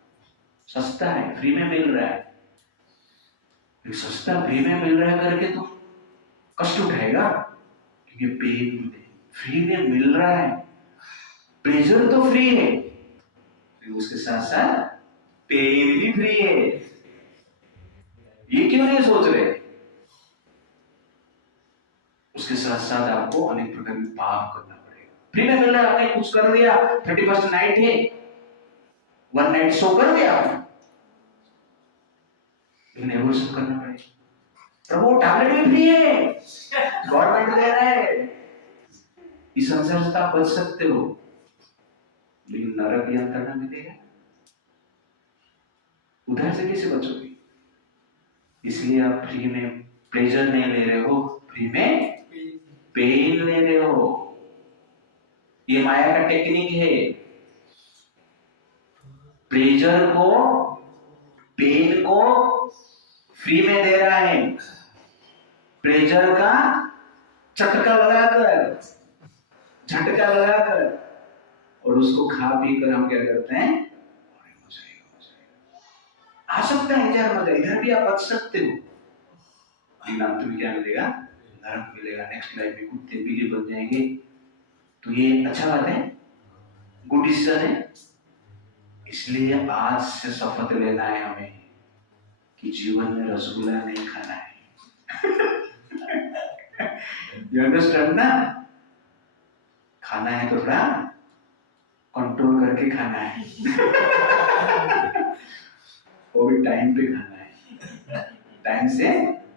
सस्ता है, फ्री में मिल रहा है। सस्ता फ्री में मिल रहा है करके तो कष्ट उठाएगा, क्योंकि पेन फ्री में मिल रहा है, प्लेजर तो फ्री है, उसके साथ साथ पेन भी फ्री है। ये क्यों नहीं सोच रहे? उसके साथ साथ आपको अनेक प्रकार के पाप करना पड़ेगा। फ्री में मिल रहा है, आपने कुछ कर दिया, 31st नाइट है, 1 नाइट शो कर दिया, लेकिन एवोल्यूशन करना पड़ेगा। प्रभु टैबलेट भी फ्री है, गवर्नमेंट दे रहा है, इस संसार से आप बच सकते हो, लेकिन नरक यंत्रणा मिलेगा, उधर से कैसे बचोगे? इसलिए आप फ्री में प्लेजर नहीं ले रहे हो, फ्री में पेन ले रहे हो। ये माया का टेक्निक है, प्लेजर को, पेन को फ्री में दे रहा है, प्लेजर का झटका लगाकर, और उसको खा पी कर हम क्या करते हैं? आ सकता है इधर भी आप बच सकते हो, लेकिन तुम्हें क्या मिलेगा? नरक मिलेगा। नेक्स्ट लाइफ में कुत्ते बिल्ली बन जाएंगे। तो ये अच्छा बात है, गुड डिसीजन है। इसलिए आज से शपथ लेना है हमें कि जीवन में रसगुल्ला नहीं खाना है। You understand ना? खाना है तो थोड़ा कंट्रोल करके खाना है। वो भी टाइम पे खाना है, टाइम से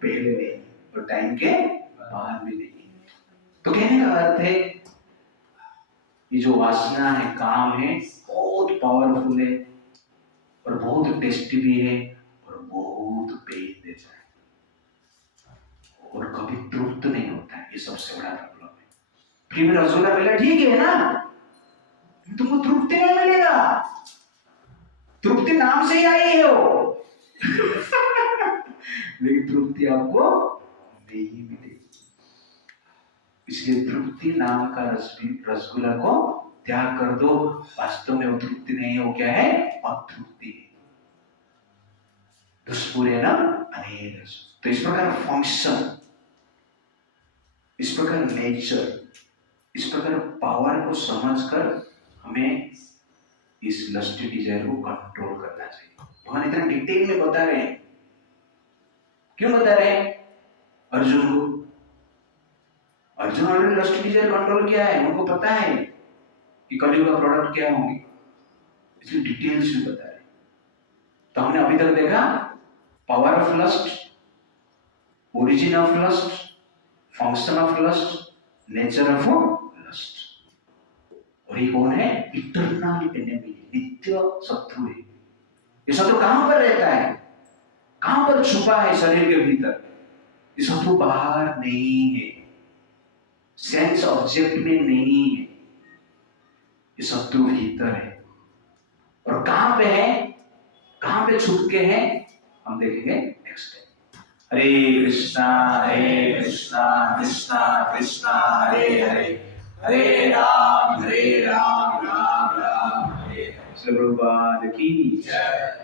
पहले नहीं और टाइम के बाद भी नहीं। तो कहने का अर्थ है, ये जो वासना है, काम है, बहुत पावरफुल है और बहुत टेस्टी भी है और बहुत पेन देता है और कभी तृप्त नहीं होता है। ये सबसे बड़ा प्रॉब्लम है। फ्री में रसगुल्ला मिला, ठीक है ना, तुमको तृप्ति नहीं मिलेगा। तृप्ति नाम से ही आई है वो। लेकिन तृप्ति आपको नहीं मिलेगी। इसलिए तृप्ति नाम का रसगुल्ला को त्याग कर दो। वास्तव में वो तृप्ति नहीं है, वो क्या है? अतृप्ति है। तो इस प्रकार फंक्शन, इस प्रकार नेचर, इस प्रकार पावर को समझकर हमें इस लस्टी डिजायर को कंट्रोल करना चाहिए। भगवान इतना डिटेल में बता रहे हैं। क्यों बता रहे हैं? अर्जुन को, Arjun already lusty desire control किया है, उनको पता है कि कलयुग का प्रोडक्ट क्या होंगे, इसलिए डिटेल्स में बता रहे हैं। तो हमने अभी तक देखा power of lust, origin of lust, function of lust, nature of lust. और ये कौन है? इटर्नल एनिमी, नित्य शत्रु है। ये शत्रु कहां पर रहता है? कहां पर छुपा है? शरीर के भीतर। ये शत्रु बाहर नहीं है, सेंस ऑब्जेक्ट में नहीं है, ये शत्रु भीतर है। और कहां पे है, कहां पे छुप के है, हम देखेंगे नेक्स्ट टाइम। हरे कृष्णा कृष्णा कृष्णा हरे हरे, हरे राम राम राम हरे हरे। श्री गुरु की जय।